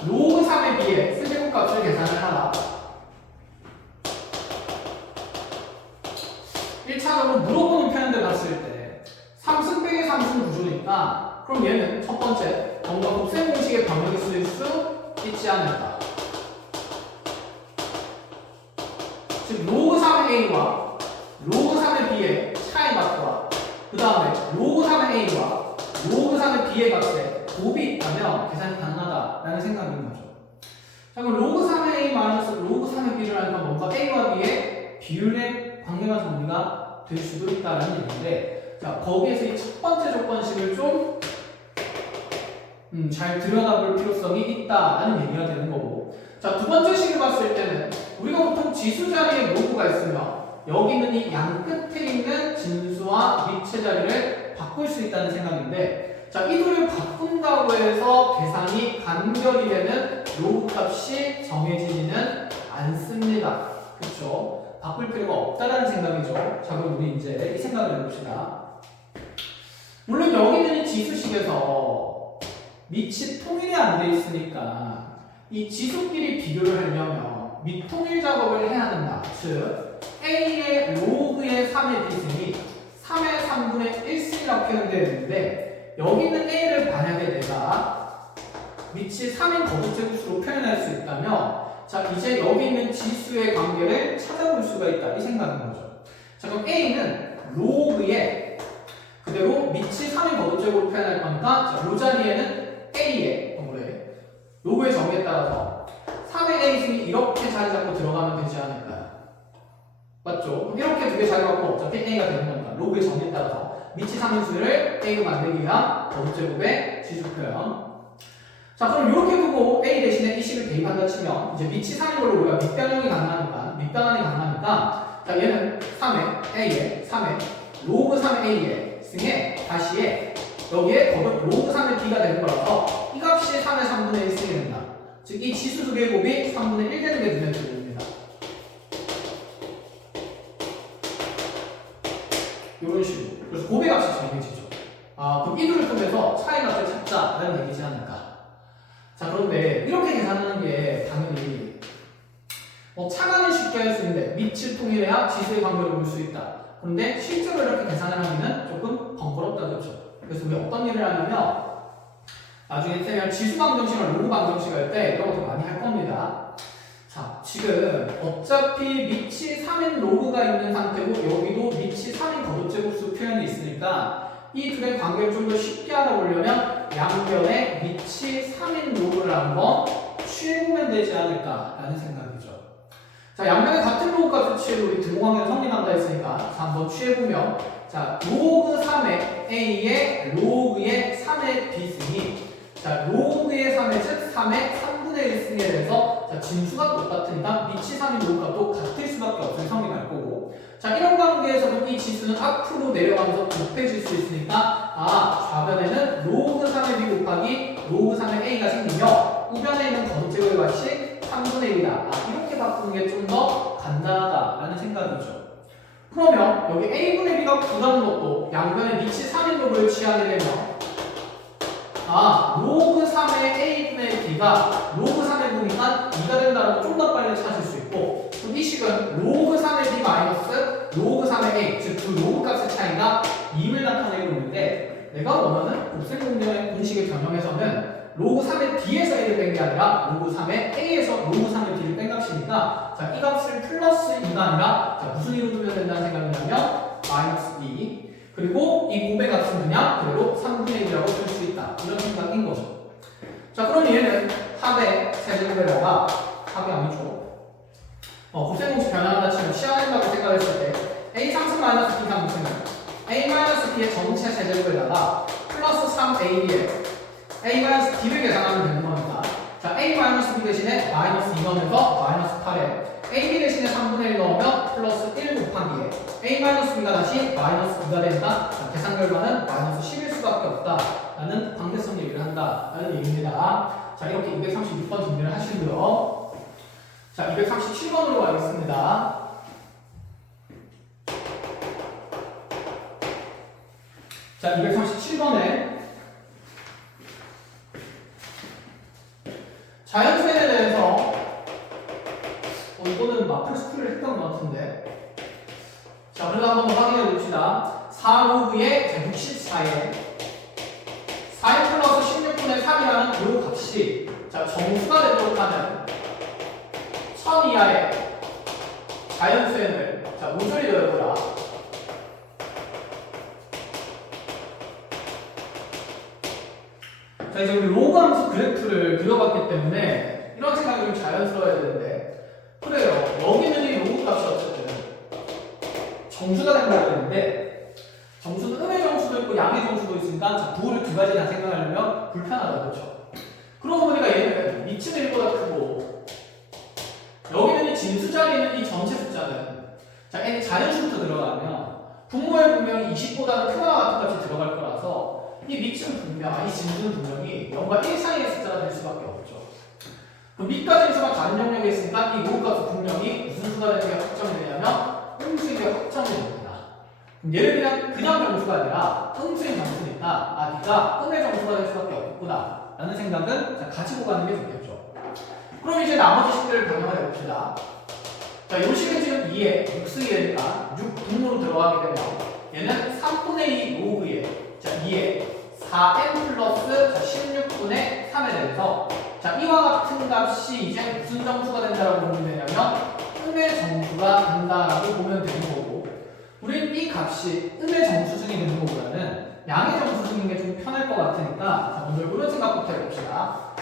로그 3의 B의 세제곱 값을 계산을 하라. 1차적으로 물어보는 표현들 봤을 때 3승 빼기 3승 구조니까 그럼 얘는 첫 번째 뭔가 곱셈 공식의 변형이 쓰일 수 있지 않을까. 즉 로그 3의 A와 로그 3의 B의 차이 값과 그 다음에 로그 3의 A와 로그 3의 B의 값에 곱이 있다면 계산이 가능하다라는 생각인 거죠. 자, 그럼 로그 3의 A 마이너스 로그 3의 B를 하니까 뭔가 A와 B의 비율의 관계가 정리가 될 수도 있다는 얘기인데, 자, 거기에서 이 첫 번째 조건식을 좀 잘 들여다볼 필요성이 있다라는 얘기가 되는 거고, 자, 두 번째 식을 봤을 때는 우리가 보통 지수 자리에 로그가 있으면 여기 있는 이 양 끝에 있는 진수와 밑의 자리를 바꿀 수 있다는 생각인데, 자, 이 둘을 바꾼다고 해서 계산이 간결이 되는 로그 값이 정해지지는 않습니다. 그렇죠? 바꿀 필요가 없다는 생각이죠. 자, 그럼 우리 이제 이 생각을 해봅시다. 물론 여기 있는 이 지수식에서 밑이 통일이 안 돼 있으니까 이 지수끼리 비교를 하려면 밑통일 작업을 해야 된다. 즉 A의 로그의 3의 비승이 3의 3분의 1승이라고 표현되어 있는데, 여기 있는 A를 만약에 내가 밑이 3인 거듭제곱수로 표현할 수 있다면, 자, 이제 여기 있는 지수의 관계를 찾아볼 수가 있다. 이 생각인 거죠. 자, 그럼 A는 로그의 그대로 밑이 3인 거듭제곱으로 표현할 거니까, 자, 이 자리에는 A의 로그의 정의에 따라서 3의 A승이 이렇게 자리 잡고 들어가면 되지 않을까요? 맞죠? 그럼 이렇게 두 개 자리 잡고 어차피 A가 되는 겁니다. 로그의 정의에 따라서 밑이 3인수를 A로 만들기 위한 거듭제곱의 지수 표현. 자, 그럼 이렇게 두고 A 대신에 이 식을 대입한다 치면 이제 밑이 3인 걸로 우리가 밑변형이 가능하니까, 밑변환이 가능하니까, 자, 얘는 3의 A의 3의 로그 3의 A의 승에 다시에 여기에 로그 3의 B가 되는 거라서 이 값이 3의 3분의 1승이 된다. 즉 이 지수 두 개의 곱이 3분의 1 되는 게 눈에 들어옵니다. 이런 식으로. 그래서 곱의 값이 정해지죠. 아, 그럼 이 둘을 통해서 차이 값을 찾자라는 얘기지 않을까. 자, 그런데 이렇게 계산하는 게 당연히 차관을 쉽게 할 수 있는데 밑을 통일해야 지수의 관계를 볼 수 있다. 그런데 실제로 이렇게 계산을 하기는 조금 번거롭다, 그렇죠? 그래서 우리 어떤 일을 하냐면 나중에 그냥 지수 방정식이나 로그 방정식 할 때 이런 것도 많이 할 겁니다. 자, 지금 어차피 밑이 3인 로그가 있는 상태고 여기도 밑이 3인 거듭제곱수 표현이 있으니까 이 둘의 관계를 좀 더 쉽게 알아보려면 양변에 밑이 3인 로그를 한번 취해보면 되지 않을까라는 생각이죠. 자, 양변에 같은 로그 값을 취해도 우리 등호관계가 성립한다 했으니까 자, 한번 취해보면, 자, 로그 3의 A의 로그의 3의 B승이, 자, 로그의 3의 즉 3의 3분의 1승에 대해서, 자, 진수가 똑같으니까 밑이 3인 로그 값도 같을 수밖에 없으니 성립할 거고, 자, 이런 관계에서도 이 지수는 앞으로 내려가면서 곱해질 수 있으니까, 아, 좌변에는 로그 3의 B 곱하기 로그 3의 A가 생기며 우변에 있는 거듭제곱의 값이 3분의 1이다. 아, 이렇게 바꾸는 게 좀 더 간단하다라는 생각이죠. 그러면 여기 A분의 B가 9라는 것도 양변에 밑이 3인 로그를 취하게 되면, 아, 로그 3의 A분의 B가 로그 3의 보니까 2가 된다라고 좀 더 빨리 찾을 수 있고, 그럼 이 식은 로그 3의 B 마이너스 로그 3의 A, 즉 두 로그 값의 차이가 2를 나타내고 있는데, 내가 원하는 곱셈 공정의 공식의 변형 다음에 A에서 로그 3의 B를 뺀 값이니까 자, 이 값을 플러스 2가 아니라 자, 무슨 2로 두면 된다는 생각이냐면 마이너스 2 그리고 이 곱의 값은 그냥 그대로 3분의 1이라고 쓸 수 있다 이런 생각인 거죠. 자, 그럼 얘는 합의 세제곱에다가 합이 아니죠. 곱셈공식 변화한다 치면 치환한다고 생각했을 때 A 상승 마이너스 B 상승은 A 마이너스 B의 전체 세제곱에다가 플러스 3AB에 A 마이너스 B를 계산하면 되는 겁니다. 자, A 마이너스 B 대신에 마이너스 2 넣으면서 마이너스 8에 AB 대신에 3분의 1 넣으면 플러스 1 곱하기에 A 마이너스 B가 다시 마이너스 2가 된다. 자, 계산 결과는 마이너스 10일 수밖에 없다 라는 관계성 얘기를 한다 라는 얘기입니다. 자, 이렇게 236번 준비를 하시고요. 자, 237번으로 가겠습니다. 자, 237번에 자연수에 대해서 이거는 마플 스쿨을 했던 것 같은데 자, 그래도 한번 더 확인해 봅시다. 4로그의 64에 4인 플러스 16분의 3이라는 요 값이 자, 정수가 되도록 하는 1000 이하의 자연수에는 자, 모조리 넣어보라. 자, 이제 우리 로그 함수 그래프를 그려봤기 때문에 이런 생각이 좀 자연스러워야 되는데 그래요. 여기 있는 이 로그 값이 어쨌든 정수가 된다고 했는데 정수는 음의 정수도 있고 양의 정수도 있으니까 자, 부호를 두 가지 다 생각하려면 불편하다. 그렇죠? 그러고 보니까 얘는 미치는 1보다 크고 여기 있는 이 진수 자리에 있는 이 전체 숫자는 자, n이 자연수부터 들어가면 분모에 분명히 20보다는 크거나 같은 값이 들어갈 거라서 이 밑은 분명, 이 진수는 분명히 0과 1 사이의 숫자가 될 수밖에 없죠. 그럼 밑과 진수가 다른 영역에 있으니까 이 로그 값은 분명히 무슨 수가 되는 게 확정이 되냐면 음수인 게 확정이 됩니다. 그럼 얘를 그냥 정수가 아니라 음수인 정수니까 아, 네가 음의 정수가 될 수밖에 없구나 라는 생각은 자, 가지고 가는 게 좋겠죠. 그럼 이제 나머지 식들을 변형을 해봅시다. 자, 이 식은 지금 2에 6승이 되니까 6 분모로 들어가게 되면 얘는 3분의 2 로그에 자, 2에 4n 플러스 16분의 3에 대해서 자, 이와 같은 값이 이제 무슨 정수가 된다라고 보면 되냐면 음의 정수가 된다라고 보면 되는 거고 우린 이 값이 음의 정수승이 되는 것보다는 양의 정수승인 게 좀 편할 것 같으니까 자, 먼저 이런 생각부터 해봅시다.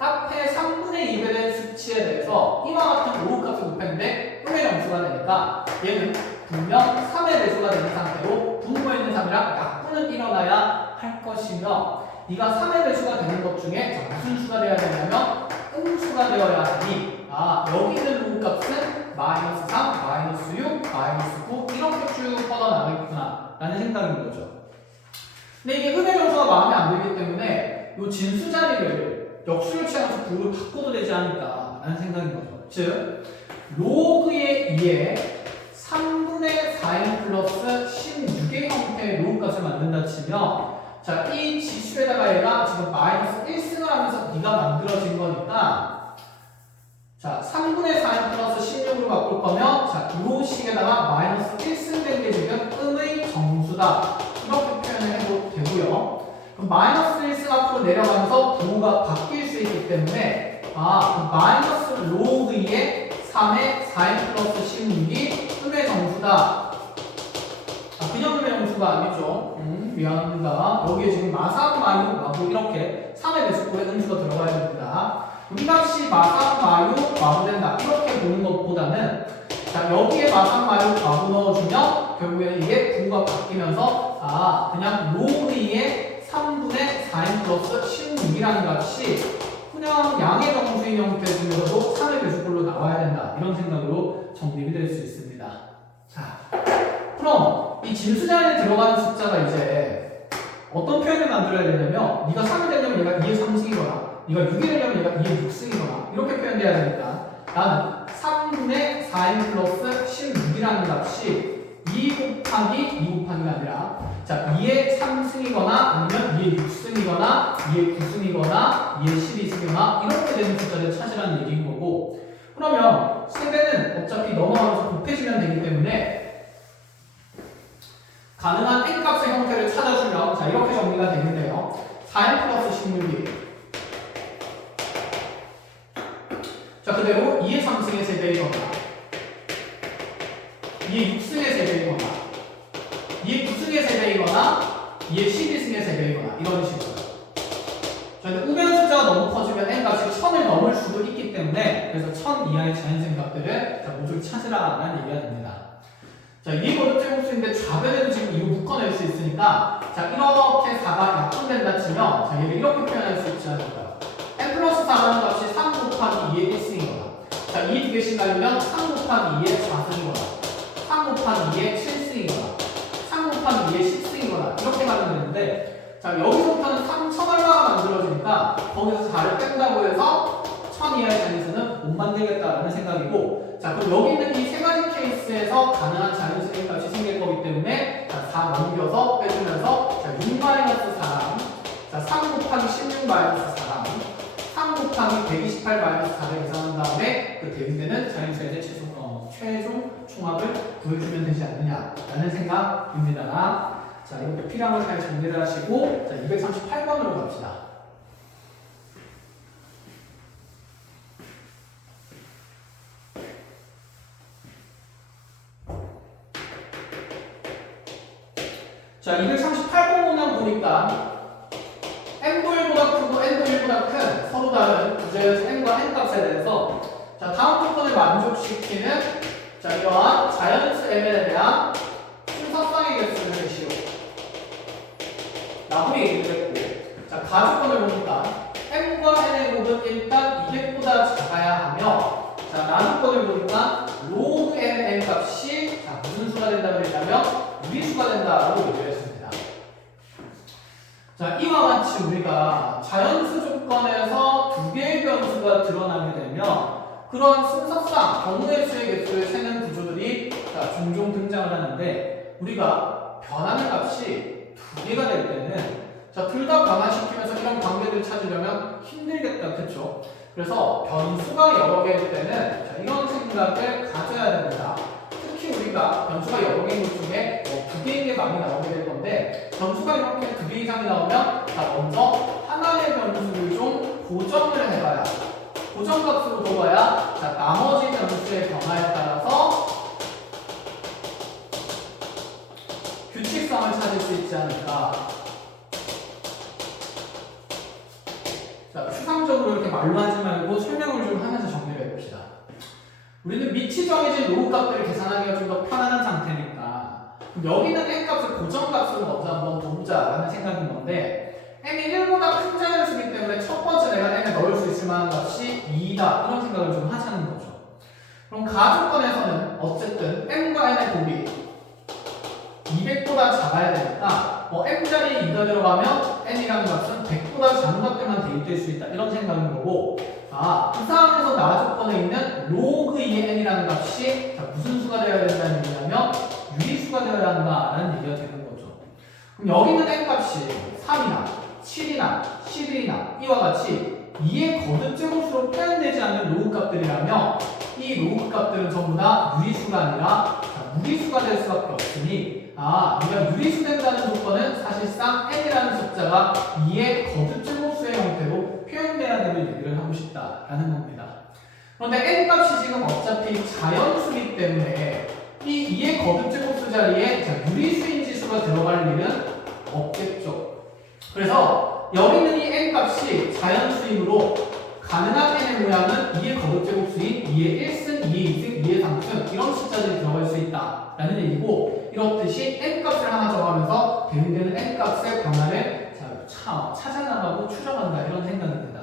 앞에 3분의 2에 대한 수치에 대해서 이와 같은 로그 값을 곱했는데 음의 정수가 되니까 얘는 분명 3의 배수가 되는 상태로 분모에 있는 3이랑 약분은 일어나야 할 것이며 네가 3의 배수가 되는 것 중에 무슨 수가 되어야 되냐면 음수가 되어야 하니 아, 여기 있는 로그 값은 마이너스 3, 마이너스 6, 마이너스 9 이렇게 쭉 뻗어나가겠구나 라는 생각인 거죠. 근데 이게 음의 정수가 마음에 안 들기 때문에 이 진수 자리를 역수를 취하면서 부호를 바꿔도 되지 않을까 라는 생각인 거죠. 즉 로그의 2에 3분의 4n 플러스 16의 형태의 로그 값을 만든다 치면 자, 이 지수에다가 얘가 지금 마이너스 1승을 하면서 네가 만들어진 거니까 자, 3분의 4n 플러스 16으로 바꿀 거면 자, 이 식에다가 마이너스 1승 된 게 지금 음의 정수다 이렇게 표현을 해도 되고요. 그럼 마이너스 1승 앞으로 내려가면서 부호가 바뀔 수 있기 때문에 아, 그 마이너스 로그 2에 3의 4n 플러스 16이 음의 정수다. 아, 그냥 음의 정수가 아니죠. 미안합니다. 여기에 지금 마삼, 마유, 마구 이렇게 3의 배수꼴에 음수가 들어가야 됩니다. 이 값이 마삼, 마유, 마구 된다. 이렇게 보는 것보다는 자, 여기에 마삼, 마유, 마구 넣어주면 결국에는 이게 부호가 바뀌면서 아, 그냥 로그 2에 3분의 4n 플러스 16이라는 값이 그냥 양의 정수인 형태 중에서도 3의 배수꼴로 나와야 된다. 이런 생각으로 정립이 될 수 있습니다. 자, 그럼 이 진수 자리에 들어가는 숫자가 이제 어떤 표현을 만들어야 되냐면 네가 3이 되려면 얘가 2의 3승이거나 네가 6이 되려면 얘가 2의 6승이거나 이렇게 표현돼야 되니까 나는 3분의 4n 플러스 16이라는 값이 2 곱하기가 아니라 자, 2의 3승이거나 아니면 2의 6승이거나 2의 9승이거나 2의 12승이거나 이렇게 되는 숫자를 찾으라는 얘기인 거고 그러면 세배는 어차피 넘어가면서 곱해지면 되기 때문에 가능한 n값의 형태를 찾아주면 자, 이렇게 정리가 되는데요. 4n 플러스 16이 자, 그대로 2의 3승의 세배이거나 2의 6승의 세배이거나 2의 9승의 세배이거나 2의 12승의 세배이거나 이런 식으로. 자, 근데 우변 숫자가 너무 커지면 n 값이 1000을 넘을 수도 있기 때문에 그래서 1000 이하의 자연수인 값들을 모조리 찾으라라는 얘기가 됩니다. 자, 이게 거듭제곱수인데 좌변에도 지금 이거 묶어낼 수 있으니까 자, 이렇게 4가 약분된다 치면 자, 얘를 이렇게 표현할 수 있지 않을까요? n 플러스 4라는 값이 3 곱하기 2의 1승이거나 자, 이 두 개씩 나누면 3 곱하기 2의 4승이거나 3 곱하기 2의 7승이거나 3 곱하기 2의 10승이거나 이렇게 가면 되는데 자, 여기서부터는 3,000 얼마가 만들어지니까 거기서 4를 뺀다고 해서 1000 이하의 자연수는 못 만들겠다라는 생각이고 자, 그럼 여기 있는 이 세 가지 케이스에서 가능한 자연수 A 값이 생길 거기 때문에 자, 4 넘겨서 빼주면서 자, 6 마이너스 4랑 자, 3 곱하기 16 마이너스 4랑 3 곱하기 128 마이너스 4를 계산한 다음에 그 대응되는 자연수에 대해 최종 총합을 구해주면 되지 않느냐라는 생각입니다. 자, 이것도 필요한 걸 잘 정리를 하시고 자, 238번으로 갑시다. 자, 238번만 보니까 n도1보다 크고 n도 1보다 큰 서로 다른 부재에서 n과 n 값에 대해서 자, 다음 조건을 만족시키는 자, 이러한 자연수 m에 대한 순서쌍의 개수를 제시오 라고 얘기를 했고 자, 가주권을 보니까 m과 n의 곱은 일단 200보다 작아야 하며 자, 나누권을 보니까 log n 값이 자, 무슨 수가 된다고 했냐면 유리수가 된다라고 얘기를 했습니다. 자, 이와 같이 우리가 자연수 조건에서 두 개의 변수가 드러나게 되면 그런 순서상 경우의 수의 개수를 세는 구조들이 자, 종종 등장을 하는데 우리가 변하는 값이 두 개가 될 때는 자, 둘 다 변화시키면서 이런 관계들을 찾으려면 힘들겠다, 그렇죠? 그래서 변수가 여러 개일 때는 자, 이런 생각을 가져야 됩니다. 특히 우리가 변수가 여러 개인 것 중에 두 개인 게 많이 나오게 될 건데 변수가 이렇게 두 개 이상이 나오면 자, 먼저 하나의 변수를 좀 고정을 해봐야 고정값으로 둬봐야 자, 나머지 변수의 변화에 따라서 규칙성을 찾을 수 있지 않을까. 자, 추상적으로 이렇게 말로 하지 말고 설명을 좀 하면서 정리를 해봅시다. 우리는 밑이 정해진 로우 값들을 계산하기가 좀 더 편안한 상태니까 여기 있는 n 값을 고정값으로 먼저 한번 보자라는 생각인 건데 n이 1보다 큰 자연수이기 때문에 첫 번째 내가 n에 넣을 수 있을 만한 값이 2다 이런 생각을 좀 하자는 거죠. 그럼 가주권에서는 어쨌든 n과 n의 곱이 200보다 작아야 되니까 n자리에 2가 들어가면 n이라는 값은 100보다 작은 값들만 대입될 수 있다 이런 생각인 거고 아, 그 상황에서 나조건에 있는 log 2의 n이라는 값이 자, 무슨 수가 되어야 된다는 얘기냐면 유리수가 되어야 한다라는 얘기가 되는 거죠. 그럼 여기 있는 n 값이 3이나 7이나 11이나 이와 같이 2의 거듭제곱수로 표현되지 않는 로그 값들이라면 이 로그 값들은 전부 다 유리수가 아니라 자, 무리수가 될 수밖에 없으니 아, 우리가 유리수 된다는 조건은 사실상 n이라는 숫자가 2의 거듭제곱수의 형태로 표현돼야 되는 얘기를 하고 싶다라는 겁니다. 그런데 n 값이 지금 어차피 자연수이기 때문에 이 2의 거듭제곱수 자리에 자, 유리수인 지수가 들어갈 일은 없겠죠. 그래서 여기 있는 이 n 값이 자연수이므로 가능한 n의 모양은 2의 거듭제곱수인 2의 1승, 2의 2승, 2의 3승 이런 숫자들이 들어갈 수 있다라는 얘기고 이렇듯이 n 값을 하나 정하면서 대응되는 n 값의 변화를 찾아나가고 추정한다 이런 생각입니다.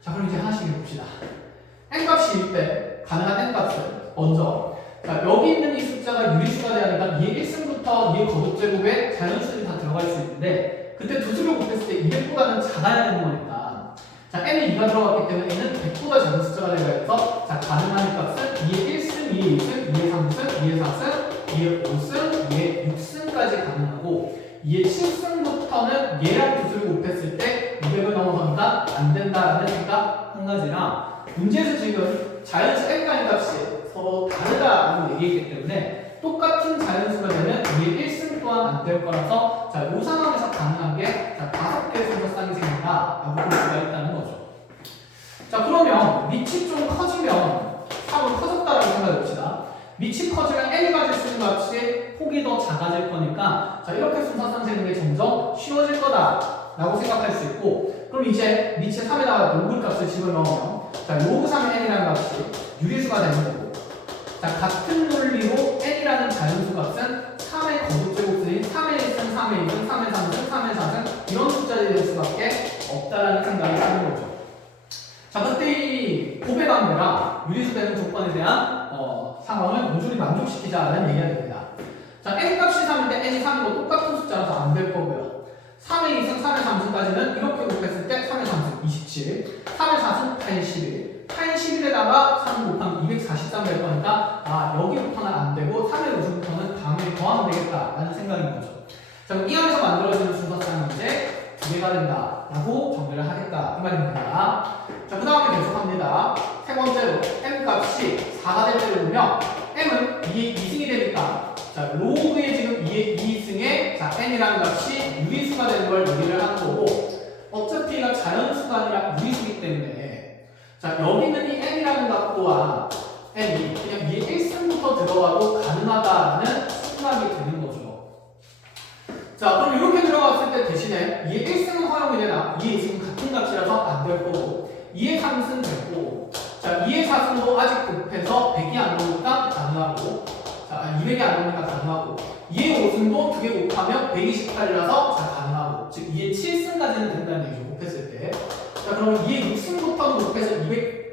자, 그럼 이제 하나씩 해봅시다. n 값이 1 때 가능한 n 값을 먼저 자, 여기 있는 이 숫자가 유리수가 돼야 하니까 2의 1승부터 2의 거듭제곱에 자연수들이 다 들어갈 수 있는데 그때 두 수를 곱했을 때 200보다는 작아야 되는 거니까 자, n에 2가 들어갔기 때문에 n은 100보다 작은 숫자가 되어야 해서 자, 가능한 값은 2의 1승, 2의 2승, 2의 3승, 2의 4승, 2의 5승, 2의 6승까지 가능하고 2의 7승부터는 얘랑 두 수를 곱했을 때 200을 넘어서니까 안 된다라는 생각 한 가지랑 문제에서 지금 자연수 n과 n 값이 서로 다르다라는 얘기이기 때문에 똑같은 자연수가 되면 2의 1승 또한 안 될 거라서 자, 이 상황에서 가능한 게 자, 5개의 순서쌍이 생긴다라고 볼 수가 있다는 거죠. 자, 그러면 밑이 좀 커지면 밑이 커지면 n이 가질 수 있는 값이 폭이 더 작아질 거니까 자 이렇게 순서상 세는 게 점점 쉬워질 거다 라고 생각할 수 있고 그럼 이제 밑에 3에다가 로그 값을 집어넣으면 자 로그 3의 n이라는 값이 유리수가 되는 거고 자 같은 논리로 n이라는 자연수 값은 3의 거듭제곱수인 3의 1승, 3의 2승, 3의 3승, 3의 4승 이런 숫자들이 될 수밖에 없다라는 생각이 드는 거죠. 자 그때 이 고배관계랑 유리수 되는 조건에 대한 상황을 모조리 만족시키자라는 얘기가 됩니다. 자 n값이 3인데 n이 3이고 똑같은 숫자라서 안 될 거고요. 3의 2승, 3의 3승까지는 이렇게 곱했을 때 3의 3승 27, 3의 4승 81, 81에다가 3 곱하면 243 될 거니까 아 여기부터는 안 되고 3의 5승부터는 다음에 더하면 되겠다라는 생각인 거죠. 자 그럼 이 안에서 만들어지는 순서상은 이제 2개가 된다라고 정리를 하겠다 이 말입니다. 자 그 다음에 계속합니다. 세 번째로 m 값이 4가 될 때를 보면 m은 2의 2승이 되니까 자 로그의 지금 2의 2승에 자 n이라는 값이 유리수가 되는 걸 얘기를 하는 거고 어차피 이가 자연수가 아니라 유리수이기 때문에 자 여기 있는 이 n이라는 값 또한 n이 그냥 2의 1승부터 들어가도 가능하다라는 생각이 드는 거죠. 자 그럼 이렇게 들어갔을 때 대신에 2의 1승은 허용이 되나 2의 2승은 같은 값이라서 안 될 거고 2의 3승 되고 자 2의 4승도 아직 곱해서 100이 안 나오니까 가능하고 자 200이 안 나오니까 가능하고 2의 5승도 2개 곱하면 128이라서 자 가능하고 즉 2의 7승까지는 된다는 얘기죠. 곱했을 때 자 그러면 2의 6승부터는 곱해서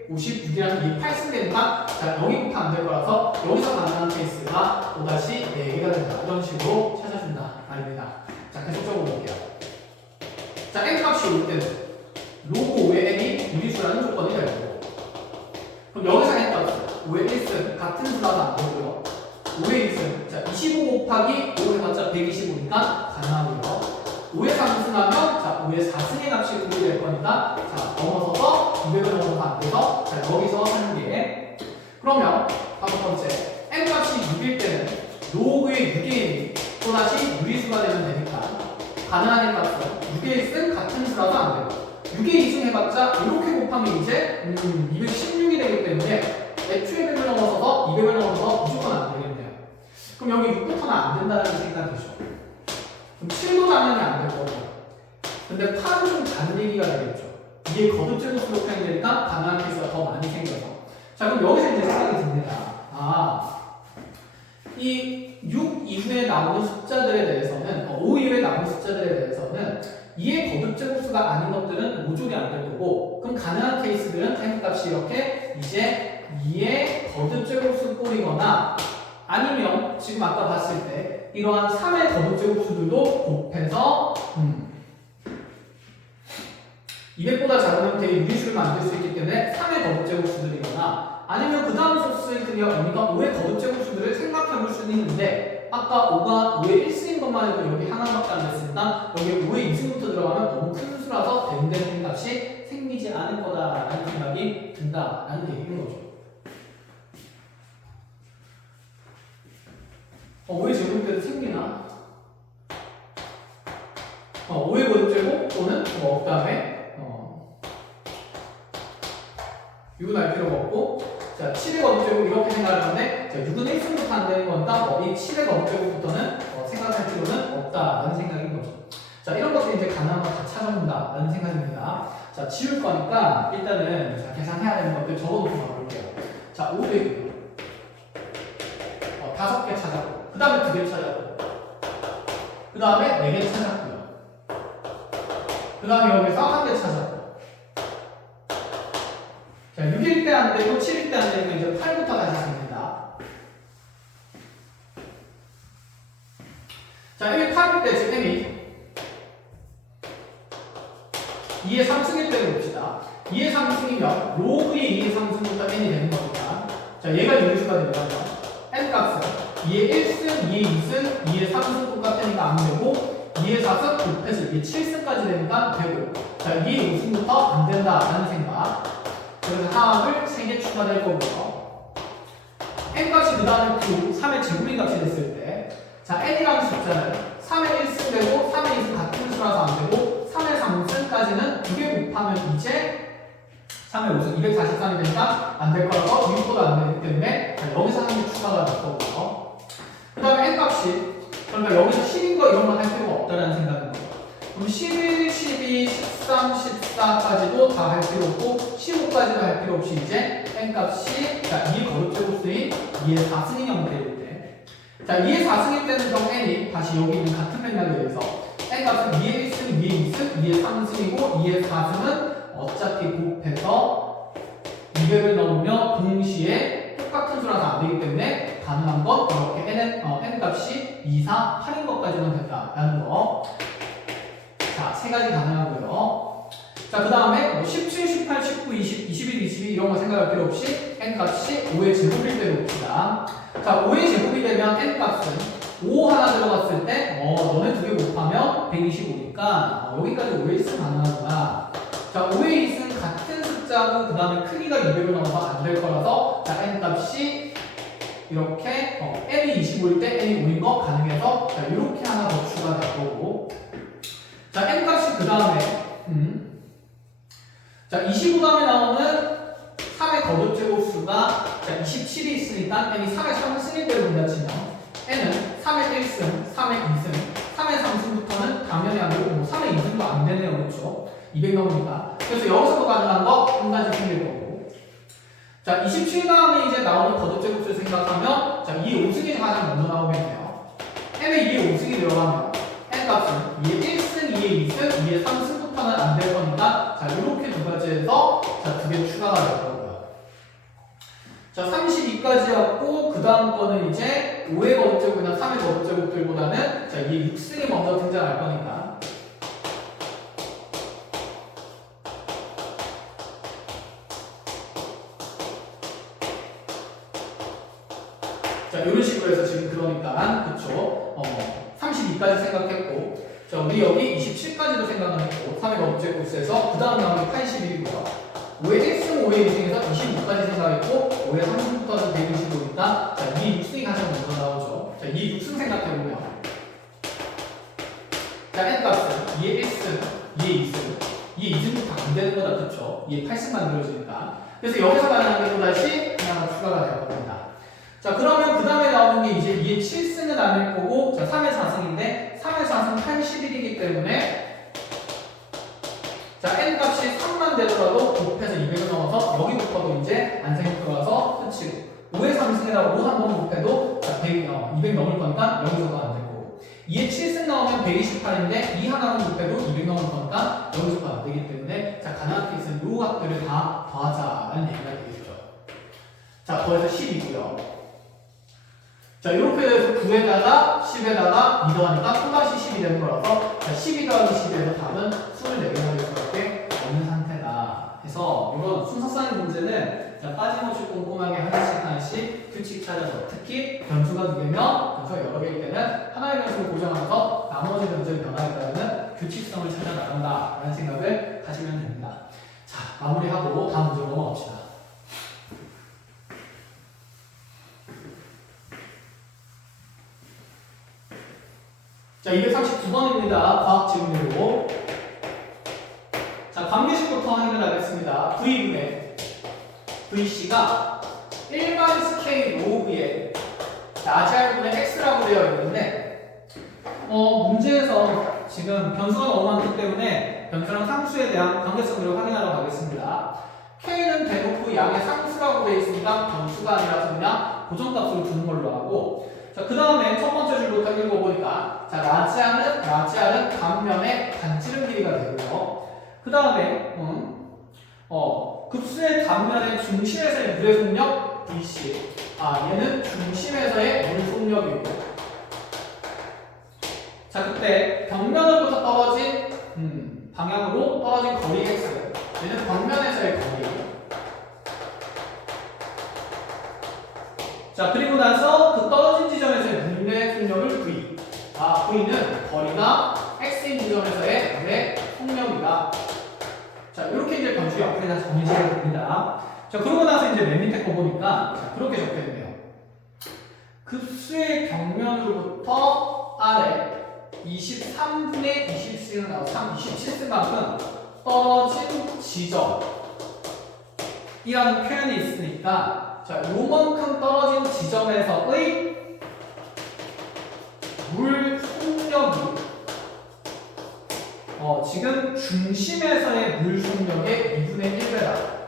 256이라는 2의 8승 되니까 자 여기부터 안 될 거라서 여기서 가능한 케이스가 또다시 4개가 된다 이런 식으로 찾아준다 말입니다. 자 계속적으로 볼게요. 자 n값이 올 때는 로그 5의 n이 유리수라는 조건이 될 거고 그럼 여기서 n값은 5의 1승 같은 수라서 안 되고요 5의 2승 자 25 곱하기 5 해봤자 125니까 가능하고요 5의 3승하면 자 5의 4승의 값이 9이 될 거니까 자 넘어서서 200을 넘어서 안 돼서 자 여기서 하는 게 그러면 다섯 번째 n값이 6일 때는 로그의 6의 1이 또다시 유리수가 되면 되니까 가능한 n값은 6의 1승 같은 수라서 안 되고 6의 2승 해봤자 이렇게 곱하면 이제 216이 되기 때문에 애초에 100을 넘어서서 200을 넘어서 무조건 안 되겠네요. 그럼 여기 6부터는 안 된다는 생각이죠. 그럼 7도 당연히 안 될 거고 근데 8은 좀 다른 얘기가 되겠죠. 이게 거듭제곱수로 표현되니까 가능한 케이스가 더 많이 생겨서 자 그럼 여기서 이제 생각이 듭니다. 이 6 이후에 나오는 숫자들에 대해서는 5 이후에 나오는 숫자들에 대해서는 2의 거듭제곱수가 아닌 것들은 모조리 안 될 거고 그럼 가능한 케이스들은 n값이 이렇게 이제 2의 거듭제곱수 꼴이거나 아니면 지금 아까 봤을 때 이러한 3의 거듭제곱수들도 곱해서 200보다 작은 형태의 유리수를 만들 수 있기 때문에 3의 거듭제곱수들이거나 아니면 그 다음 소스인 그냥 언니가 5의 거듭제곱수들을 생각해 볼 수는 있는데 아까 5가 5의 1승인 것만 해도 여기 하나밖에 안 됐으니까 여기 5의 2승부터 들어가면 너무 큰 수라서 대응되는 값이 생기지 않을 거다라는 생각이 든다라는 얘기인 거죠. 5의 제곱제도 생기나? 5의 거듭제곱 또는 그 다음에 6은 알 필요가 없고 자 7의 거듭제곱 이렇게 생각을 하는데 자 6은 1승부터 안 되는 거니까 이 7의 거듭제곱부터는 생각할 필요는 없다라는 생각인 거죠. 자 이런 것들 이제 가능한 거 다 찾아본다라는 생각입니다. 자 지울 거니까 일단은 자, 계산해야 되는 것들 적어놓고 가볼게요. 자 500 5개 찾았고 그 다음에 2개 찾았고 그 다음에 4개 찾았고요. 그 다음에 여기서 1개 찾았고 자 6일 때 안 되고 7일 때 안 되니까 이제 8부터 다시 씁니다. 자 1일 8일 때 지금 m이 2의 3승일 때를 봅시다. 2의 3승이면 로그의 2의 3승부터 n이 되는 거니까 자 얘가 유리수가 되면 n 값은 2의 1승, 2의 2승, 2의 3승 똑같으니까 안 되고 2의 4승 곱해서 2의 7승까지 되니까 되고 자 2의 5승부터 안 된다라는 생각 그래서 합을 3개 추가될 거고요. n값이 그 다음에 9, 3의 제곱인 값이 됐을 때 자 n이라는 숫자는 3의 1승 되고 3의 2승 같은 수라서 안 되고 3의 3승까지는 2개 곱하면 이제 3의 5승 243이 되니까 안 될 거라서 6보다 안 되기 때문에 자, 여기서 한 개 추가가 돼요. 그러니까 여기서 10인 거 이런 거 할 필요가 없다라는 생각인 거예요. 그럼 11, 12, 13, 14까지도 다 할 필요 없고 15까지도 할 필요 없이 이제 n 값이 자 2의 거듭제곱수인 2의 4승인 형태일 때 자 2의 4승일 때는 그럼 n이 다시 여기 있는 같은 맥락에 의해서 n 값은 2의 1승, 2의 2승, 2의 3승이고 2의 4승은 어차피 곱해서 200을 넣으면 동시에 똑같은 수라서 안 되기 때문에 가능한 건 이렇게 n 값이 2, 4, 8인 것까지만 된다라는 거. 자, 세 가지 가능하고요. 자, 그 다음에 뭐 17, 18, 19, 20, 21, 22 이런 거 생각할 필요 없이 n 값이 5의 제곱일 때로 봅시다. 자, 5의 제곱이 되면 n 값은 5 하나 들어갔을 때 너네 두 개 곱하면 125니까 여기까지 5의 1승 가능하구나. 자, 5의 2승 같은 숫자고 그 다음에 크기가 200을 넘어서 안 될 거라서 자, n 값이 이렇게 n이 25일 때 n이 5인 거 가능해서 자, 이렇게 하나 더 추가될 거고 자, n 값이 그 다음에 자, 25 다음에 나오는 3의 거듭제곱수가 자, 27이 있으니까 n이 3의 3승일 때로 본다 치면 n은 3의 1승, 3의 2승, 3의 3승부터는 당연히 안 되고 뭐 3의 2승도 안 되네요. 그렇죠? 200 넘으니까. 그래서 여기서도 가능한 거 한 가지 생길 거고. 자, 27 다음에 이제 나오는 거듭제곱수를 생각하면 자, 2의 5승이 가장 먼저 나오겠네요. n에 2의 5승이 들어가면 n 값은 2의 1승, 2의 2승, 2의 3승부터는 안 될 거니까 자, 이렇게 두 가지에서 자, 두 개 추가가 될 거고요. 자, 32까지였고 그 다음 거는 이제 5의 거듭제곱이나 3의 거듭제곱들보다는 자, 2의 6승이 먼저 등장할 거니까 자, 이런 식으로 해서 지금 그러니까 그쵸? 32까지 생각했고 자, 우리 여기 27까지도 생각을 했고 3의 거듭제곱수에서 그 다음 나오는 게 81이고요 5의 1승, 5의 2승에서 25까지 생각했고 5의 3승부터는 125니까 자, 2의 6승이 가장 먼저 나오죠. 자, 2의 6승 생각해보면 자, n 값은 2의 1승, 2의 2승 2의 2승부터 안 되는 거다. 그쵸? 2의 8승 만들어지니까 그래서 여기서 가능한 게 또다시 하나가 추가가 될 겁니다. 자, 그러면 그 다음에 나오는 게 이제 2의 7승은 아닐 거고 자, 3의 4승인데 3의 4승 81이기 때문에 자, n 값이 3만 되더라도 곱해서 200을 넘어서 여기부터도 이제 안 생길 거라서 끝이고 5의 3승에다가 5 한 번 곱해도 자, 200 넘을 거니까 여기서도 안 되고 2의 7승 나오면 128인데 2 하나만 곱해도 200 넘을 거니까 여기서도 안 되기 때문에 자, 가능한 케이스는 요 값들을 다 더하자라는 얘기가 되겠죠. 자, 더해서 10이고요. 자, 이렇게 돼서 9에다가 10에다가 2 더하니까 또다시 10이 되는 거라서 자, 12 더하기 10에서 답은 24개가 될 수밖에 없는 상태다 해서 이런 순서상 문제는 자, 빠짐없이 꼼꼼하게 하나씩 규칙 찾아서 특히 변수가 2개면 변수가 여러 개일 때는 하나의 변수를 고정하면서 나머지 변수의 변화에 따르는 규칙성을 찾아 나간다 라는 생각을 하시면 됩니다. 자, 마무리하고 다음 문제로 넘어갑시다. 자, 239번입니다. 과학 질문으로. 자, 관계식부터 확인을 하겠습니다. V분의 VC가 일반 스케일 로그의 나지알분의 X라고 되어 있는데, 문제에서 지금 변수가 너무 많기 때문에 변수랑 상수에 대한 관계성들을 확인하러 가겠습니다. K는 대놓고 양의 상수라고 되어 있으니까 변수가 아니라서 그냥 고정값으로 두는 걸로 하고, 자, 그 다음에 첫 번째 줄부터 읽어보니까 자, 라지알은 단면의 반지름 길이가 되고요. 그 다음에 급수의 단면의 중심에서의 물의 속력 VC. 얘는 중심에서의 물 속력이고. 자, 그때 벽면으로부터 떨어진 방향으로 떨어진 거리 x. 얘는 벽면에서의 거리. 자, 그리고 나서 그 떨어진 지점에서의 물의 속력을 V. V는 거리가 x인 지점에서의 물의 속력이다. 자, 이렇게 이제 변수 옆에 다 정리가 됩니다. 자, 그러고 나서 이제 맨 밑에 거 보니까 자, 그렇게 적혀있네요. 급수의 벽면으로부터 아래 23분의 20승, 27승만큼 떨어진 지점이라는 표현이 있으니까 자, 요만큼 떨어진 지점에서의 물 속력이 지금 중심에서의 물 속력의 2분의 1배다.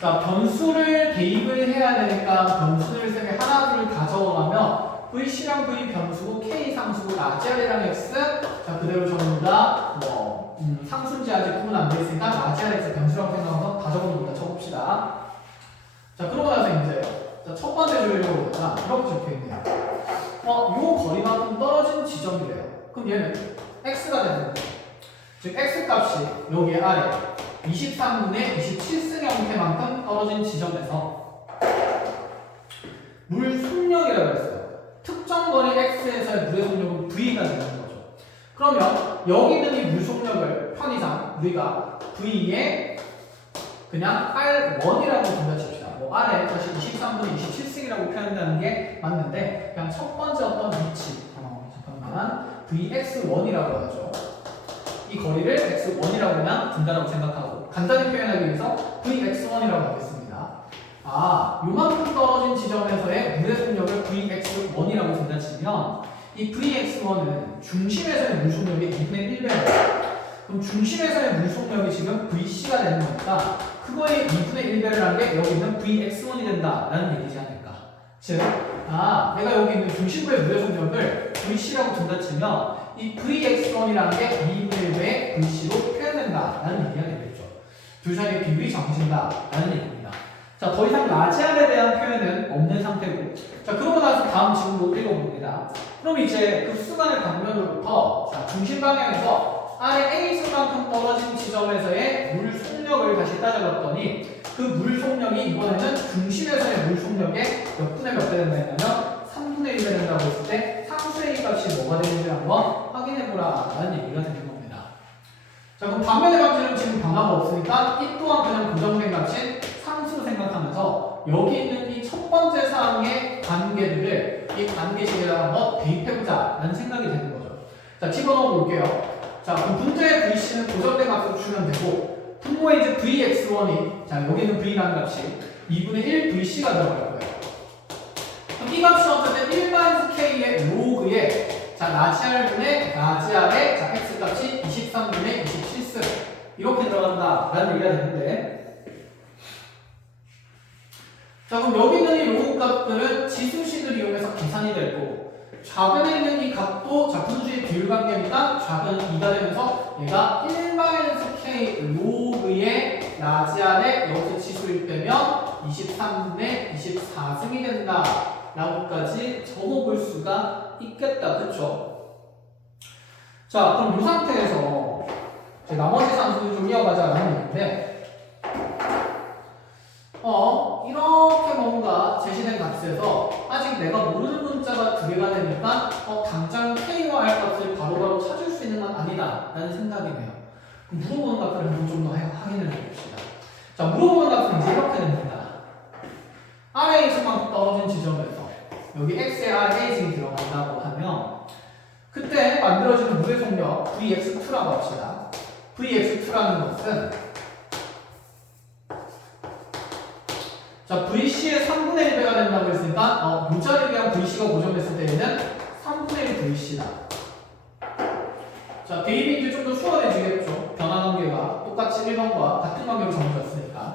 자, 변수를 대입을 해야 되니까 변수를 셈에 하나, 둘 다 적어가면 VC랑 V 변수고 K 상수고 라지알이랑 X 자 그대로 전부 다 상수인지 아직 구분 안 돼 있으니까 라지알 X 변수라고 생각해서 다 적어놓는다 쳐봅시다. 자 그러고 나서 이제 자, 첫 번째 조율로 보니까 이렇게 적혀있네요. 요 거리만큼 떨어진 지점이래요. 그럼 얘는 X가 되는 거예요. 즉 X 값이 여기 아래 23분의 27승 형태만큼 떨어진 지점에서 물 속력이라고 했어요. 특정 거리 X에서의 물의 속력은 V가 되는 거죠. 그러면 여기 있는 이 물 속력을 편의상 우리가 V에 그냥 R1이라고 분류칩시다. R에 다시 23분의 27승이라고 표현한다는 게 맞는데 그냥 첫 번째 어떤 위치 잠깐만 Vx1이라고 하죠. 이 거리를 x1이라고 그냥 둔다라고 생각하고 간단히 표현하기 위해서 Vx1이라고 하겠습니다. 요만큼 떨어진 지점에서의 물의 속력을 Vx1이라고 둔다 치면 이 Vx1은 중심에서의 물 속력의 2분의 1배예요. 그럼 중심에서의 물 속력이 지금 Vc가 되는 거니까 그거의 2분의 1배를 한 게 여기 있는 Vx1이 된다라는 얘기지 않을까. 즉, 내가 여기 있는 중심부의 물의 속력을 Vc라고 둔다 치면 이 Vx1이라는 게 2분의 1배의 Vc로 표현된다라는 얘기가 되겠죠. 둘 사이의 비율이 정해진다라는 얘기입니다. 자, 더 이상 라지알에 대한 표현은 없는 상태고 자, 그러고 나서 다음 지문도 읽어봅니다. 그럼 이제 그 수간의 방면으로부터 자, 중심 방향에서 아래 A승만큼 떨어진 지점에서의 물 속력을 다시 따져봤더니 그 물 속력이 이번에는 중심에서의 물 속력의 몇 분의 몇 배 된다 했냐면 3분의 1배 된다고 했을 때 상수 A 값이 뭐가 되는지 한번 확인해보라 라는 얘기가 되는 겁니다. 자 그럼 반면의 방지는 지금 변화가 없으니까 이 또한 그냥 고정된 값인 상수로 생각하면서 여기 있는 이 첫 번째 사항의 관계들을 이 관계식에다가 한번 대입해보자 라는 생각이 되는 거죠. 자 집어넣어 볼게요. 자, 그럼 분자의 VC는 고정된 값으로 주면 되고 분모의 이제 VX1이 자, 여기는 V라는 값이 2분의 1 VC가 들어갈 거예요. 그럼 이 값이 어쨌든 1-K의 로그에 자, 라지알분의 라지알의 자, X 값이 23분의 27승 이렇게 들어간다라는 얘기가 되는데 자, 그럼 여기 있는 이 로그 값들은 지수식을 이용해서 계산이 될 거고 좌변에 있는 이 값도 자, 분수의 비율 관계니까 좌변은 2가 되면서 얘가 1-K 로그의 라지알의 여기서 지수일 때면 23분의 24승이 된다 라고까지 적어볼 수가 있겠다. 그쵸? 자 그럼 이 상태에서 나머지 상수를 좀 이어가자라는 얘기인데 이렇게 뭔가 제시된 값에서 아직 내가 모르는 문자가 2개가 되니까 당장 K와 R 값을 바로바로 찾을 수 있는 건 아니다 라는 생각이네요. 그럼 물어보는 값들을 한번 좀 더 확인을 해봅시다. 자 물어보는 값은 이제 이렇게 됩니다. R의 X만큼 떨어진 지점에서 여기 X에 R의 A승이 들어간다고 하면 그때 만들어지는 물의 속력 Vx2라고 합시다. Vx2라는 것은 자, VC의 3분의 1배가 된다고 했으니까 이 자리에 대한 VC가 고정됐을 때에는 3분의 1 VC다. 자, 대입이 이제 좀 더 수월해지겠죠. 변화 관계가 똑같이 1번과 같은 관계로 정해졌으니까.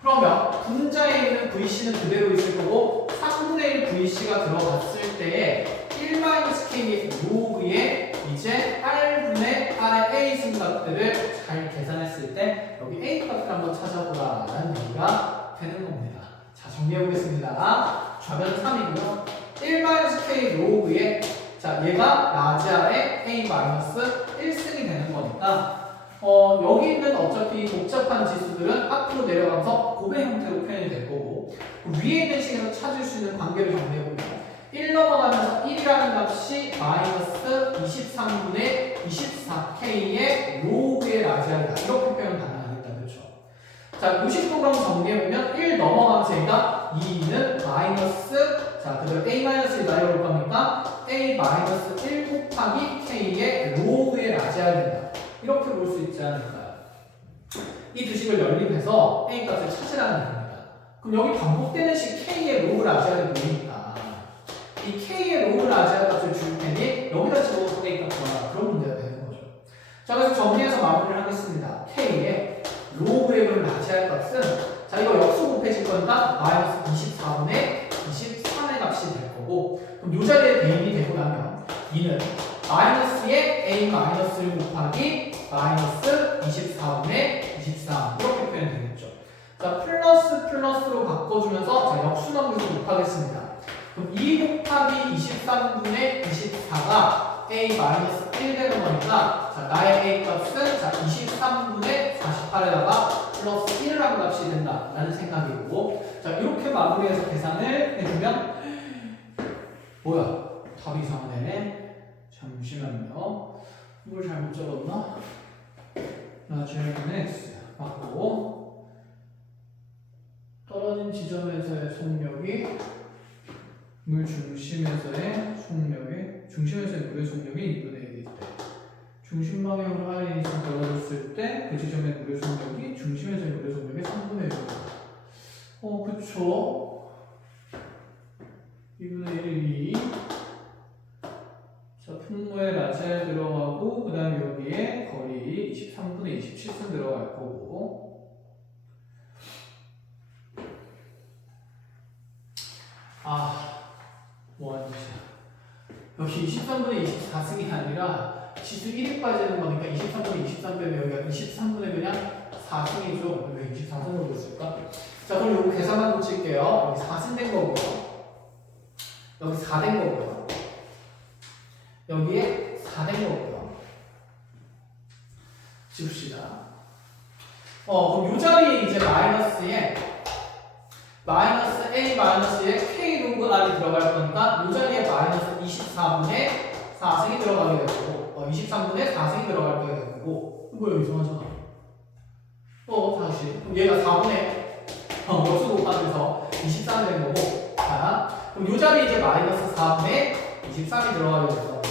그러면 분자에 있는 VC는 그대로 있을 거고 3분의 1 VC가 들어갔을 때에 1-K의 로그에 이제 R분의 R의 A 승값들을 잘 계산했을 때 여기 A 값을 한번 찾아보라 라는 얘기가 되는 겁니다. 자 정리해보겠습니다. 좌변 3이고요. 1-K 로그에 자 얘가 라지알의 A-1승이 되는 거니까 여기 있는 어차피 복잡한 지수들은 앞으로 내려가면서 곱의 형태로 표현이 될 거고 위에 있는 식에서 찾을 수 있는 관계를 정리해보면 1 넘어가면서 1이라는 값이 마이너스 23분의 24K의 로그의 라지알이다. 이렇게 표현 가능하겠다. 그렇죠? 자, 요식도 그럼 정리해보면 1 넘어가면서 얘가 2는 마이너스 자, 그대로 A-1이 나열올 거니까 A-1 곱하기 K의 로그의 라지알이 된다. 이렇게 볼 수 있지 않을까요? 이 두 식을 연립해서 A 값을 찾으라는 겁니다. 그럼 여기 반복되는 식 K의 로그 라지아를 모르니까 이 K의 로그 라지아 값을 줄 테니 여기다 집어넣어서 A 값 구하라. 그런 문제가 되는 거죠. 자, 그래서 정리해서 마무리를 하겠습니다. K의 로그의 그런 라지아 값은 자, 이거 역수 곱해질 거니까 마이너스 24분의 23의 값이 될 거고 그럼 요 자리에 대입이 되고 나면 이는 마이너스에 A 마이너스를 곱하기 마이너스 24분의 23 이렇게 표현이 되겠죠. 자, 플러스 플러스로 바꿔주면서 자, 역수함수로 곱하겠습니다. 그럼 2 곱하기 23분의 24가 A 마이너스 1 되는 거니까 자, 나의 A 값은 자, 23분의 48에다가 플러스 1이라는 값이 된다라는 생각이고 자, 이렇게 마무리해서 계산을 해주면 뭐야? 답이 이상하네. 잠시만요. 이걸 잘못 적었나? 라지아는 X 맞고 떨어진 지점에서의 속력이 물 중심에서의 속력이 중심에서의 물의 속력이 2분의 1일 때 중심 방향으로 하이 이상 떨어졌을 때 그 지점의 물의 속력이 중심에서의 물의 속력의 3분의 1이다. 그쵸. 2분의 1이 2. 자, 분모에 라지아에 들어가고 그 다음에 여기에 거리 23분의 27선 들어갈 거고 뭐하는 짓이야. 여기 23분의 24승이 아니라 지수 1이 빠지는 거니까 23분의 23 빼면 여기가 23분의 그냥 4승이죠. 왜 24승으로 됐을까? 자, 그럼 요거 계산만 고칠게요. 여기 4승 된 거고요. 여기 4 된 거고요. 여기에 4 된 거고요. 지웁시다. 그럼 요 자리에 이제 마이너스에 마이너스 A 마이너스에 K 로그 R이 들어갈 거니까 이 자리에 마이너스 24분의 4승이 들어가게 되고 23분의 4승이 들어가게 되고 이거 여기 이상하잖아. 다시 그럼 얘가 4분의 역수 곱하면서 23이 된 거고 자 그럼 이 자리에 이제 마이너스 4분의 23이 들어가게 돼서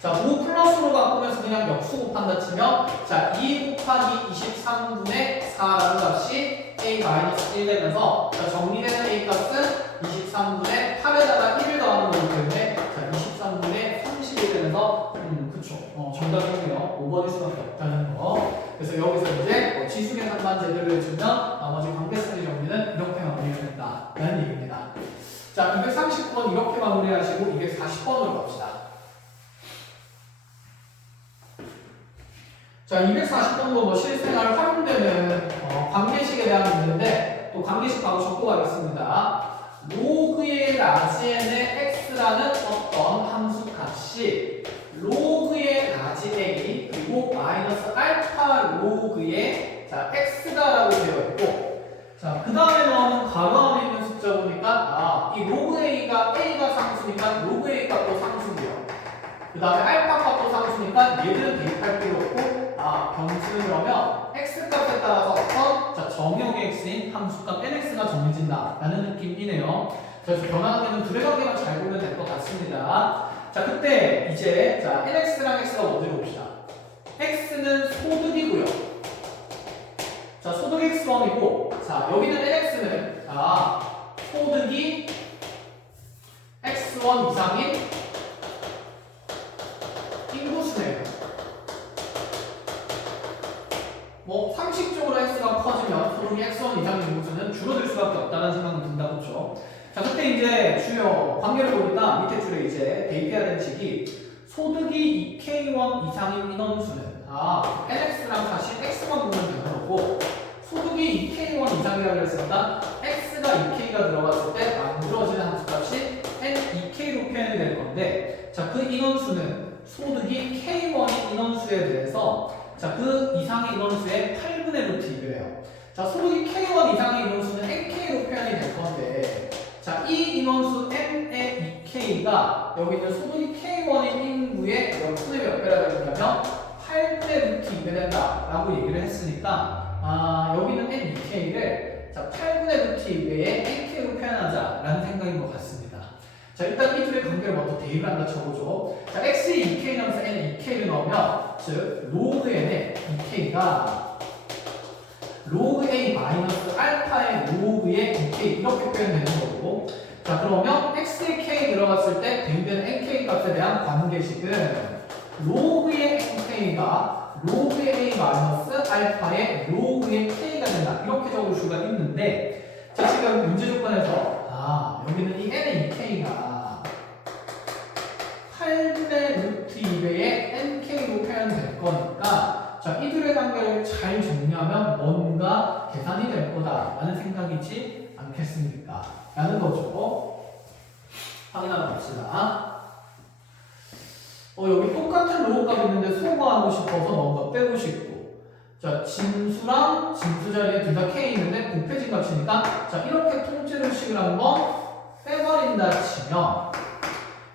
자 5 플러스로 바꾸면서 그냥 역수 곱한다 치면 자 2 곱하기 23분의 4라는 값이 A 마이너스 1 되면서 자, 정리되는 A 값은 23분의 8에다가 1을 더하는 거기 때문에 자 23분의 30이 되면서 그쵸 정답이네요. 5번일 수밖에 없다는 거. 그래서 여기서 이제 지수 계산만 제대로 해주면 나머지 관계수의 정리는 이렇게 마무리가 된다라는 얘기입니다. 자 230번 이렇게 마무리하시고 240번으로 갑시다. 자, 240번도 뭐 실생활 활용되는 관계식에 대한 문제인데 또 관계식 바로 적고 가겠습니다. 로그의 라지n의 x라는 어떤 함수 값이 로그의 라지 a 그리고 마이너스 알파 로그의 자 x다라고 되어 있고 자, 그 다음에 나오는 가로 안에 있는 숫자 보니까 이 로그 a가 상수니까 로그 a 값도 상수고요. 그 다음에 알파 값도 상수니까 얘들은 대입할 필요 없고 변수는 그러면 x값에 따라서 어떤 자, 정형의 x인 함수값 nx가 정해진다 라는 느낌이네요. 그래서 변화관계는 둘의 관계만 잘 보면 될 것 같습니다. 자, 그때 이제 자, nx랑 x가 뭔지를 봅시다. x는 소득이고요. 자, 소득 x1이고 자, 여기는 nx는 소득이 x1 이상인 인구수네요. 뭐 상식적으로 x가 커지면 소득이 x1 이상인 인구수는 줄어들 수밖에 없다는 생각은 든다, 그렇죠? 자, 그때 이제 주요 관계를 보니까 밑에 줄에 이제 대입해야 되는 식이 소득이 2k1 이상인 인원수는 nx랑 사실 x만 보면 되는 거고 소득이 2k1 이상이라고 했으니까 x가 2k가 들어갔을 때 만들어지는 함수값이 n2k로 표현이 될 건데 자, 그 인원수는 소득이 k1인 인원수에 대해서 자, 그 이상의 인원수의 8분의 루트 2배래요. 자, 소득이 k1 이상의 인원수는 nk로 표현이 될 건데 자, 이 인원수 n의 2k가 여기 있는 소득이 k1인 인구의 몇 분의 몇 배라고 했냐면 8분의 루트 2배 된다라고 얘기를 했으니까 여기는 n2k를 자, 8분의 루트 2배의 nk로 표현하자라는 생각인 것 같습니다. 자, 일단 이 둘의 관계를 먼저 대입을 한다 쳐보죠. 자, x에 2k 넣으면서 n에 2k를 넣으면 즉 로그 n의 2k가 로그 A 마이너스 알파의 로그의 K 이렇게 표현되는 거고 자 그러면 x의 k 들어갔을 때 대입되는 nk 값에 대한 관계식은 로그의 nk가 로그의 a 마이너스 알파의 로그의 k가 된다 이렇게 적을 수가 있는데 자 지금 문제 조건에서 여기는 이 n의 2k가 8분의 루트 2배의 nk로 표현될 거니까 자 이들의 관계를 잘 정리하면 뭔가 계산이 될 거다 라는 생각이지 않겠습니까? 라는 거죠. 확인하러 갑시다. 여기 똑같은 로우 값 있는데 소거하고 싶어서 뭔가 빼고 싶고 자 진수랑 진수 자리에 둘 다 k 있는데 곱해진 값이니까 자 이렇게 통째로 식을 한번 빼버린다 치면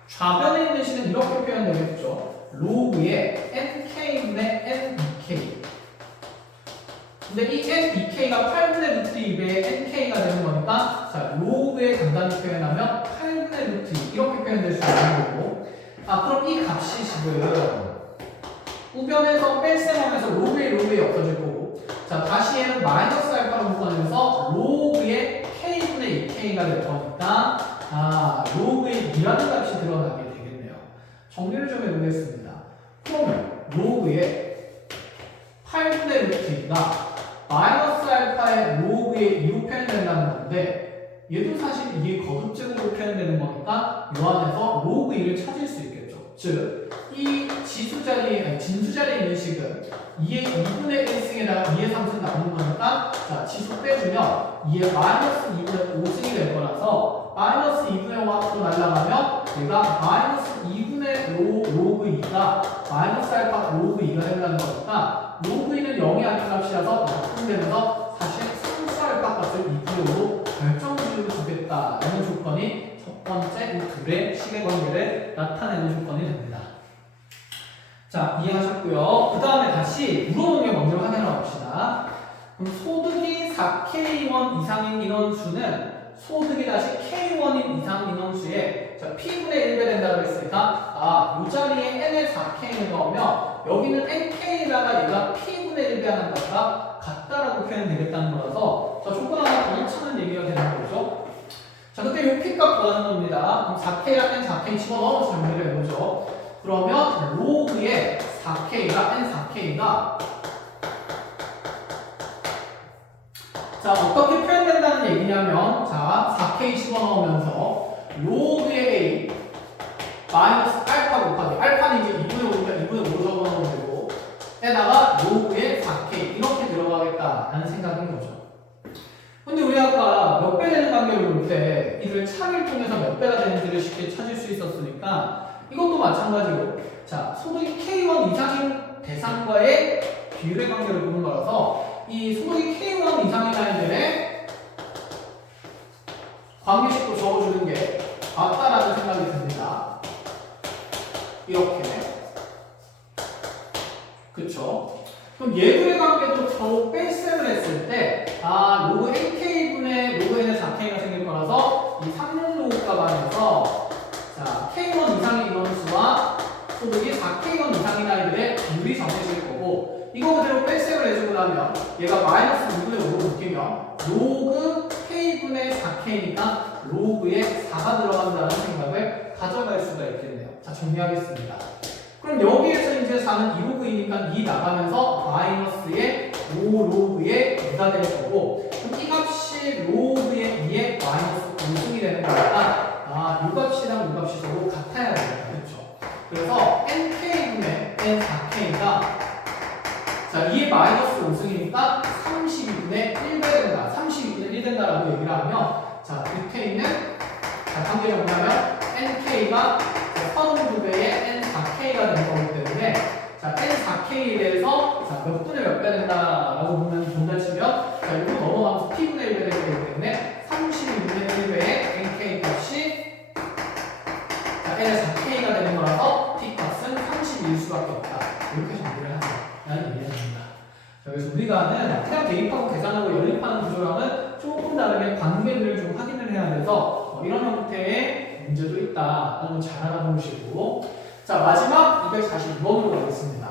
좌변에 있는 식은 이렇게 표현되겠죠. 로그의 nk분의 n2k 근데 이 n2k가 8분의 루트 2배의 nk가 되는 거니까 자 로그에 간단히 표현하면 8분의 루트 2 이렇게 표현될 수 있는 거고 그럼 이 값이 지금 우변에서 뺄셈하면서 로그의 없어질 거고 자 다시 얘는 마이너스 알파로 묶어내면서 로그의 k분의 2k가 될 거니까 로그의 2라는 값이 드러나게 되겠네요. 정리를 좀 해보겠습니다. 그러면 로그의 8분의 루트 2가 마이너스 알파의 로그의 2로 표현된다는 건데 얘도 사실 이게 거듭제곱으로 표현되는 거니까 요 안에서 로그 2를 찾을 수 있겠죠. 즉, 이 진수 자리에 있는 식은 2의 2분의 1승에다가 2의 3승 나오는 거니까 자, 지수 빼주면 2의 마이너스 2분의 5승이 될 거라서 마이너스 2분의 5 앞으로 날아가면 얘가 마이너스 2분의 로그 2가 마이너스 알파 로그 2가 된다는 거니까 로그 2는 0이 아닌 값이라서 약분되면서 사실 상수 알파 값을 2분의 5로 결정지으로 주겠다라는 조건이 첫 번째 이 둘의 식의 관계를 나타내는 조건이 됩니다. 자, 이해하셨고요. 그 다음에 다시 물어보는 게 먼저 확인해 봅시다. 그럼 소득이 4K1 이상인 인원수는 소득이 다시 K1인 이상 인원수에 자, P분의 1배 된다고 했으니까 이 자리에 N의 4K를 넣으면 여기는 NK에다가 얘가 P분의 1배 하는 것과 같다라고 표현되겠다는 거라서 자, 조건 하나 더 넣자는 얘기가 되는 거죠. 자, 그때 이 P값 구하는 겁니다. 그럼 4K랑 N4K 집어넣어서 정리를 해보죠. 그러면 로그의 4K가 N4K가 자 어떻게 표현된다는 얘기냐면 자 4K 집어넣으면서 로그의 A 마이너스 알파 곱하기 알파는 이제 2분의 5니까 2분의 5 적어놓으면 되고 에다가 로그의 4K 이렇게 들어가겠다라는 생각인 거죠. 근데 우리 아까 몇 배 되는 관계를 볼 때 이를 차를 통해서 몇 배가 되는지를 쉽게 찾을 수 있었으니까 이것도 마찬가지로 자 소득이 K1 이상인 대상과의 비율의 관계를 보는 거라서 이 소득이 K1 이상인 아이들의 관계식도 적어주는 게 맞다라는 생각이 듭니다. 이렇게 그쵸? 그럼 얘들의 관계도 겨우 뺄셈을 했을 때 로그 NK분의 로그 N의 4K가 생길 거라서 이 3용 로그 값 안에서 자, K1 이상의 인원수와 소득이 4K1 이상인 아이들의 비율이 정해질 거고 이거 그대로 뺄셈을 해주고 나면 얘가 마이너스 2분의 5로 묶이면 로그 K분의 4K니까 로그에 4가 들어간다는 생각을 가져갈 수가 있겠네요. 자, 정리하겠습니다. 그럼 여기에서 이제 4는 2로그이니까 2 나가면서 마이너스의 5로그의 2가 될 거고 그럼 이 값이 로그의 2의 마이너스 5승이 되는 거니까 이 값이랑 이 값이 서로 같아야 됩니다. 그렇죠? 그래서 NK분의 N4K가 자, 2의 마이너스 5승이니까 32분의 1배 된다. 32분의 1 된다라고 얘기를 하면 자, 밑에 있는 자, 관계가 뭐냐면 NK가 32배의 N4K가 되는 거기 때문에 자, N4K에 대해서 자, 몇 분의 몇 배 된다라고 본다 치면 자, 이거 넘어가면서 P분의 1배 되기 때문에 32분의 1배의 NK 값이 자, N의 4K가 되는 거라서 P 값은 32일 수밖에 없다. 이렇게 정리를 하자라는 얘기입니다. 그래서 우리가 하는 그냥 대입하고 계산하고 연립하는 구조랑은 조금 다르게 관계들을 좀 확인을 해야 돼서 이런 형태의 문제도 있다라는 걸 잘 알아보시고 자 마지막 242번으로 가겠습니다.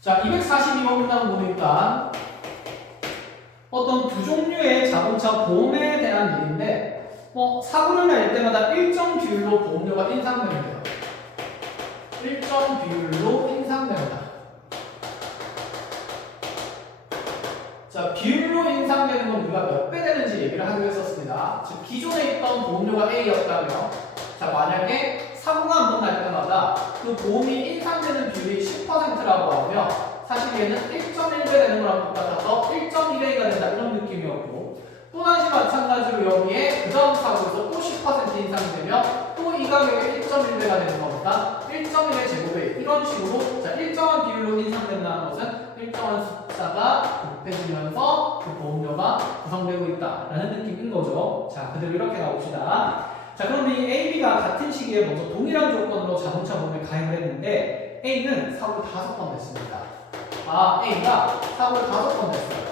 자, 242번 문항 보니까 어떤 두 종류의 자동차 보험에 대한 얘기인데 사고를 날 때마다 일정 비율로 보험료가 인상됩니다. 일정 비율로 인상됩니다. 자, 비율로 인상되는 건 우리가 몇 배 되는지 얘기를 하기로 했었습니다. 즉, 기존에 있던 보험료가 A였다면, 자, 만약에 사고가 한 번 날 때마다 그 보험이 인상되는 비율이 10%라고 하면 사실 얘는 1.1배 되는 거랑 똑같아서 1.1A가 된다 이런 느낌이었고, 또다시 마찬가지로 여기에 그 다음 사고에서 또 10% 인상이 되면 또 이 가격이 1.1배가 되는 겁니다. 1.1의 제곱에 이런 식으로 자, 일정한 비율로 인상된다는 것은 일정한 숫자가 곱해지면서 그 보험료가 구성되고 있다라는 느낌인 거죠. 자, 그대로 이렇게 가봅시다. 자, 그런데 이 A, B가 같은 시기에 먼저 동일한 조건으로 자동차 보험에 가입을 했는데 A는 사고를 5번 냈습니다. A가 사고를 5번 냈어요.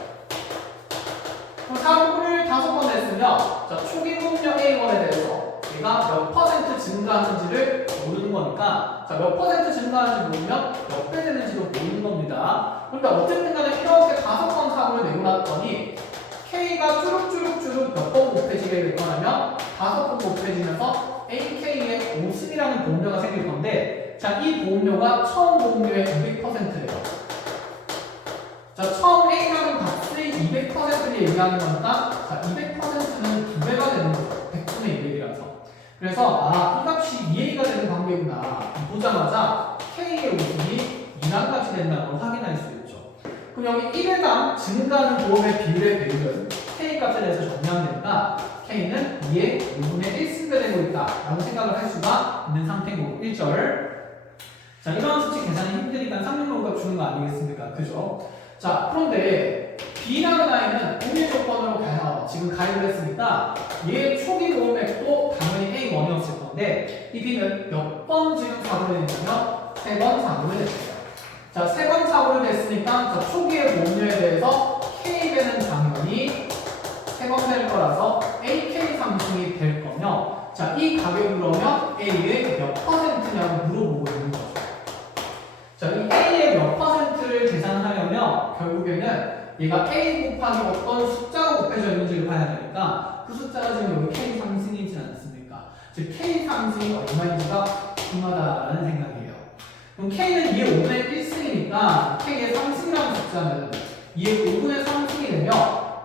그럼 사고를 5번 냈으면 자, 초기 보험료 A1에 대해서 얘가 몇 퍼센트 증가하는지를 모르는 거니까 자, 몇 퍼센트 증가하는지 모르면 몇 배 되는지도 모르는 겁니다. 그러니까 어쨌든 간에 이렇게 5번 사고를 내고 났더니 K가 쭈룩쭈룩쭈룩 몇 번 곱해지게 될 거냐면 5번 곱해지면서 AK의 50이라는 보험료가 생길 건데 자, 이 보험료가 처음 보험료의 200%예요. 자, 처음 A라는 값의 200%를 얘기하는 거니까 자, 200%는 2배가 되는 거죠. 100분의 200이라서. 그래서 이 값이 2A가 되는 관계구나 보자마자 K의 웃음이 2란 값이 된다는 걸 확인할 수 있죠. 그럼 여기 1회당 증가하는 보험의 비율의 배율은 K 값에 대해서 정리하면 K는 2의 5분의 1승배 되고 있다 라고 생각을 할 수가 있는 상태고 1절. 자, 이런 수치 계산이 힘드니까 366값 주는 거 아니겠습니까? 그죠? 자, 그런데 B라는 아이는 공유 조건으로 지금 가입을 했으니까 얘 초기 보험액도 당연히 A1이었을 건데 이 B는 몇 번 지금 사고를 냈냐면 3번 사고를 냈어요. 자, 3번 사고를 냈으니까 자, 초기의 보험료에 대해서 K배는 당연히 3번 될 거라서 AK 상승이 될 거며 자, 이 가격을 그러면 A의 몇 퍼센트냐고 물어보고 있는 거죠. 자, 이 A의 몇 퍼센트를 계산하려면 결국에는 얘가 A 곱하기 어떤 숫자가 곱해져 있는지를 봐야 되니까 그 숫자가 지금 여기 K 상승이지 않습니까? 즉 K 상승이 얼마인지가 궁금하다라는 생각이에요. 그럼 K는 2의 5분의 1승이니까 K의 상승이라는 숫자는 2의 5분의 3승이 되면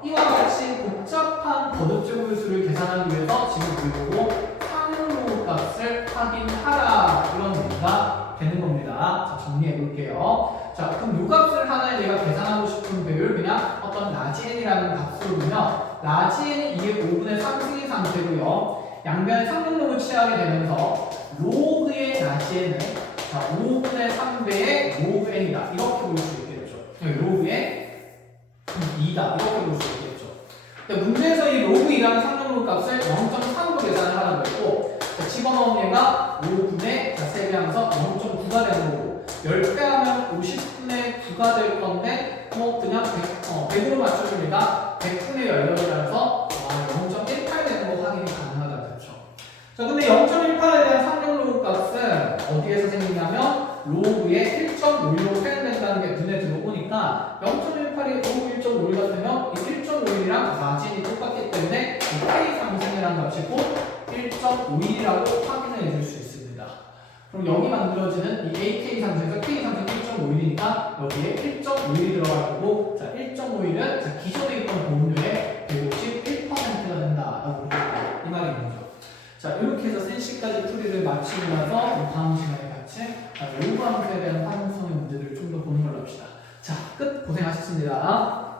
이와 같이 복잡한 거듭제곱수를 계산하기 위해서 지금 그리고 상용로 값을 확인하라 이런 얘기가 되는 겁니다. 자, 정리해 볼게요. 자, 그럼 이 값을 하나에 내가 계산하고 싶은 배율 그냥 어떤 라지 n이라는 값으로 두면 라지 n이 2의 5분의 3승인 상태고요. 양변에 상용로를 취하게 되면서 로그의 라지 n은 자, 5분의 3배의 로그 n이다. 이렇게 볼 수 있겠죠. 로그의 2다. 이렇게 볼 수 있겠죠. 근데 문제에서 이 로그 2라는 상용로 값을 0.3으로 계산을 하라고 했고 집어넣은 얘가 5분의 3배하면서 0.9가 되는 거고 10배 하면 50분의 9가 될 건데 그냥 100으로 맞춰준 얘가 100분의 18이라서 0.18 되는 거 확인이 가능하다 그렇죠. 자, 근데 0.18에 대한 상용로그 값은 어디에서 생기냐면 로그의 1.51로 표현된다는 게 눈에 들어오니까 0.18이 로그 1.51 같으면 이 1.51이랑 라진이 똑같기 때문에 이 K 상승이라는 값이 곧 1.51이라고 확인해 줄 수 있습니다. 그럼 여기 만들어지는 이 AK 상승에서 K 상승 1.51이니까 여기에 1.51이 들어갈 거고 자, 1.51은 기존에 있던 보험료의 151%가 된다라고 이 말인 거죠. 자, 이렇게 해서 센시까지 풀이를 마치고 나서 다음 시간에 같이 로그 함수에 대한 활용성의 문제들을 좀 더 보는 걸로 합시다. 자, 끝. 고생하셨습니다.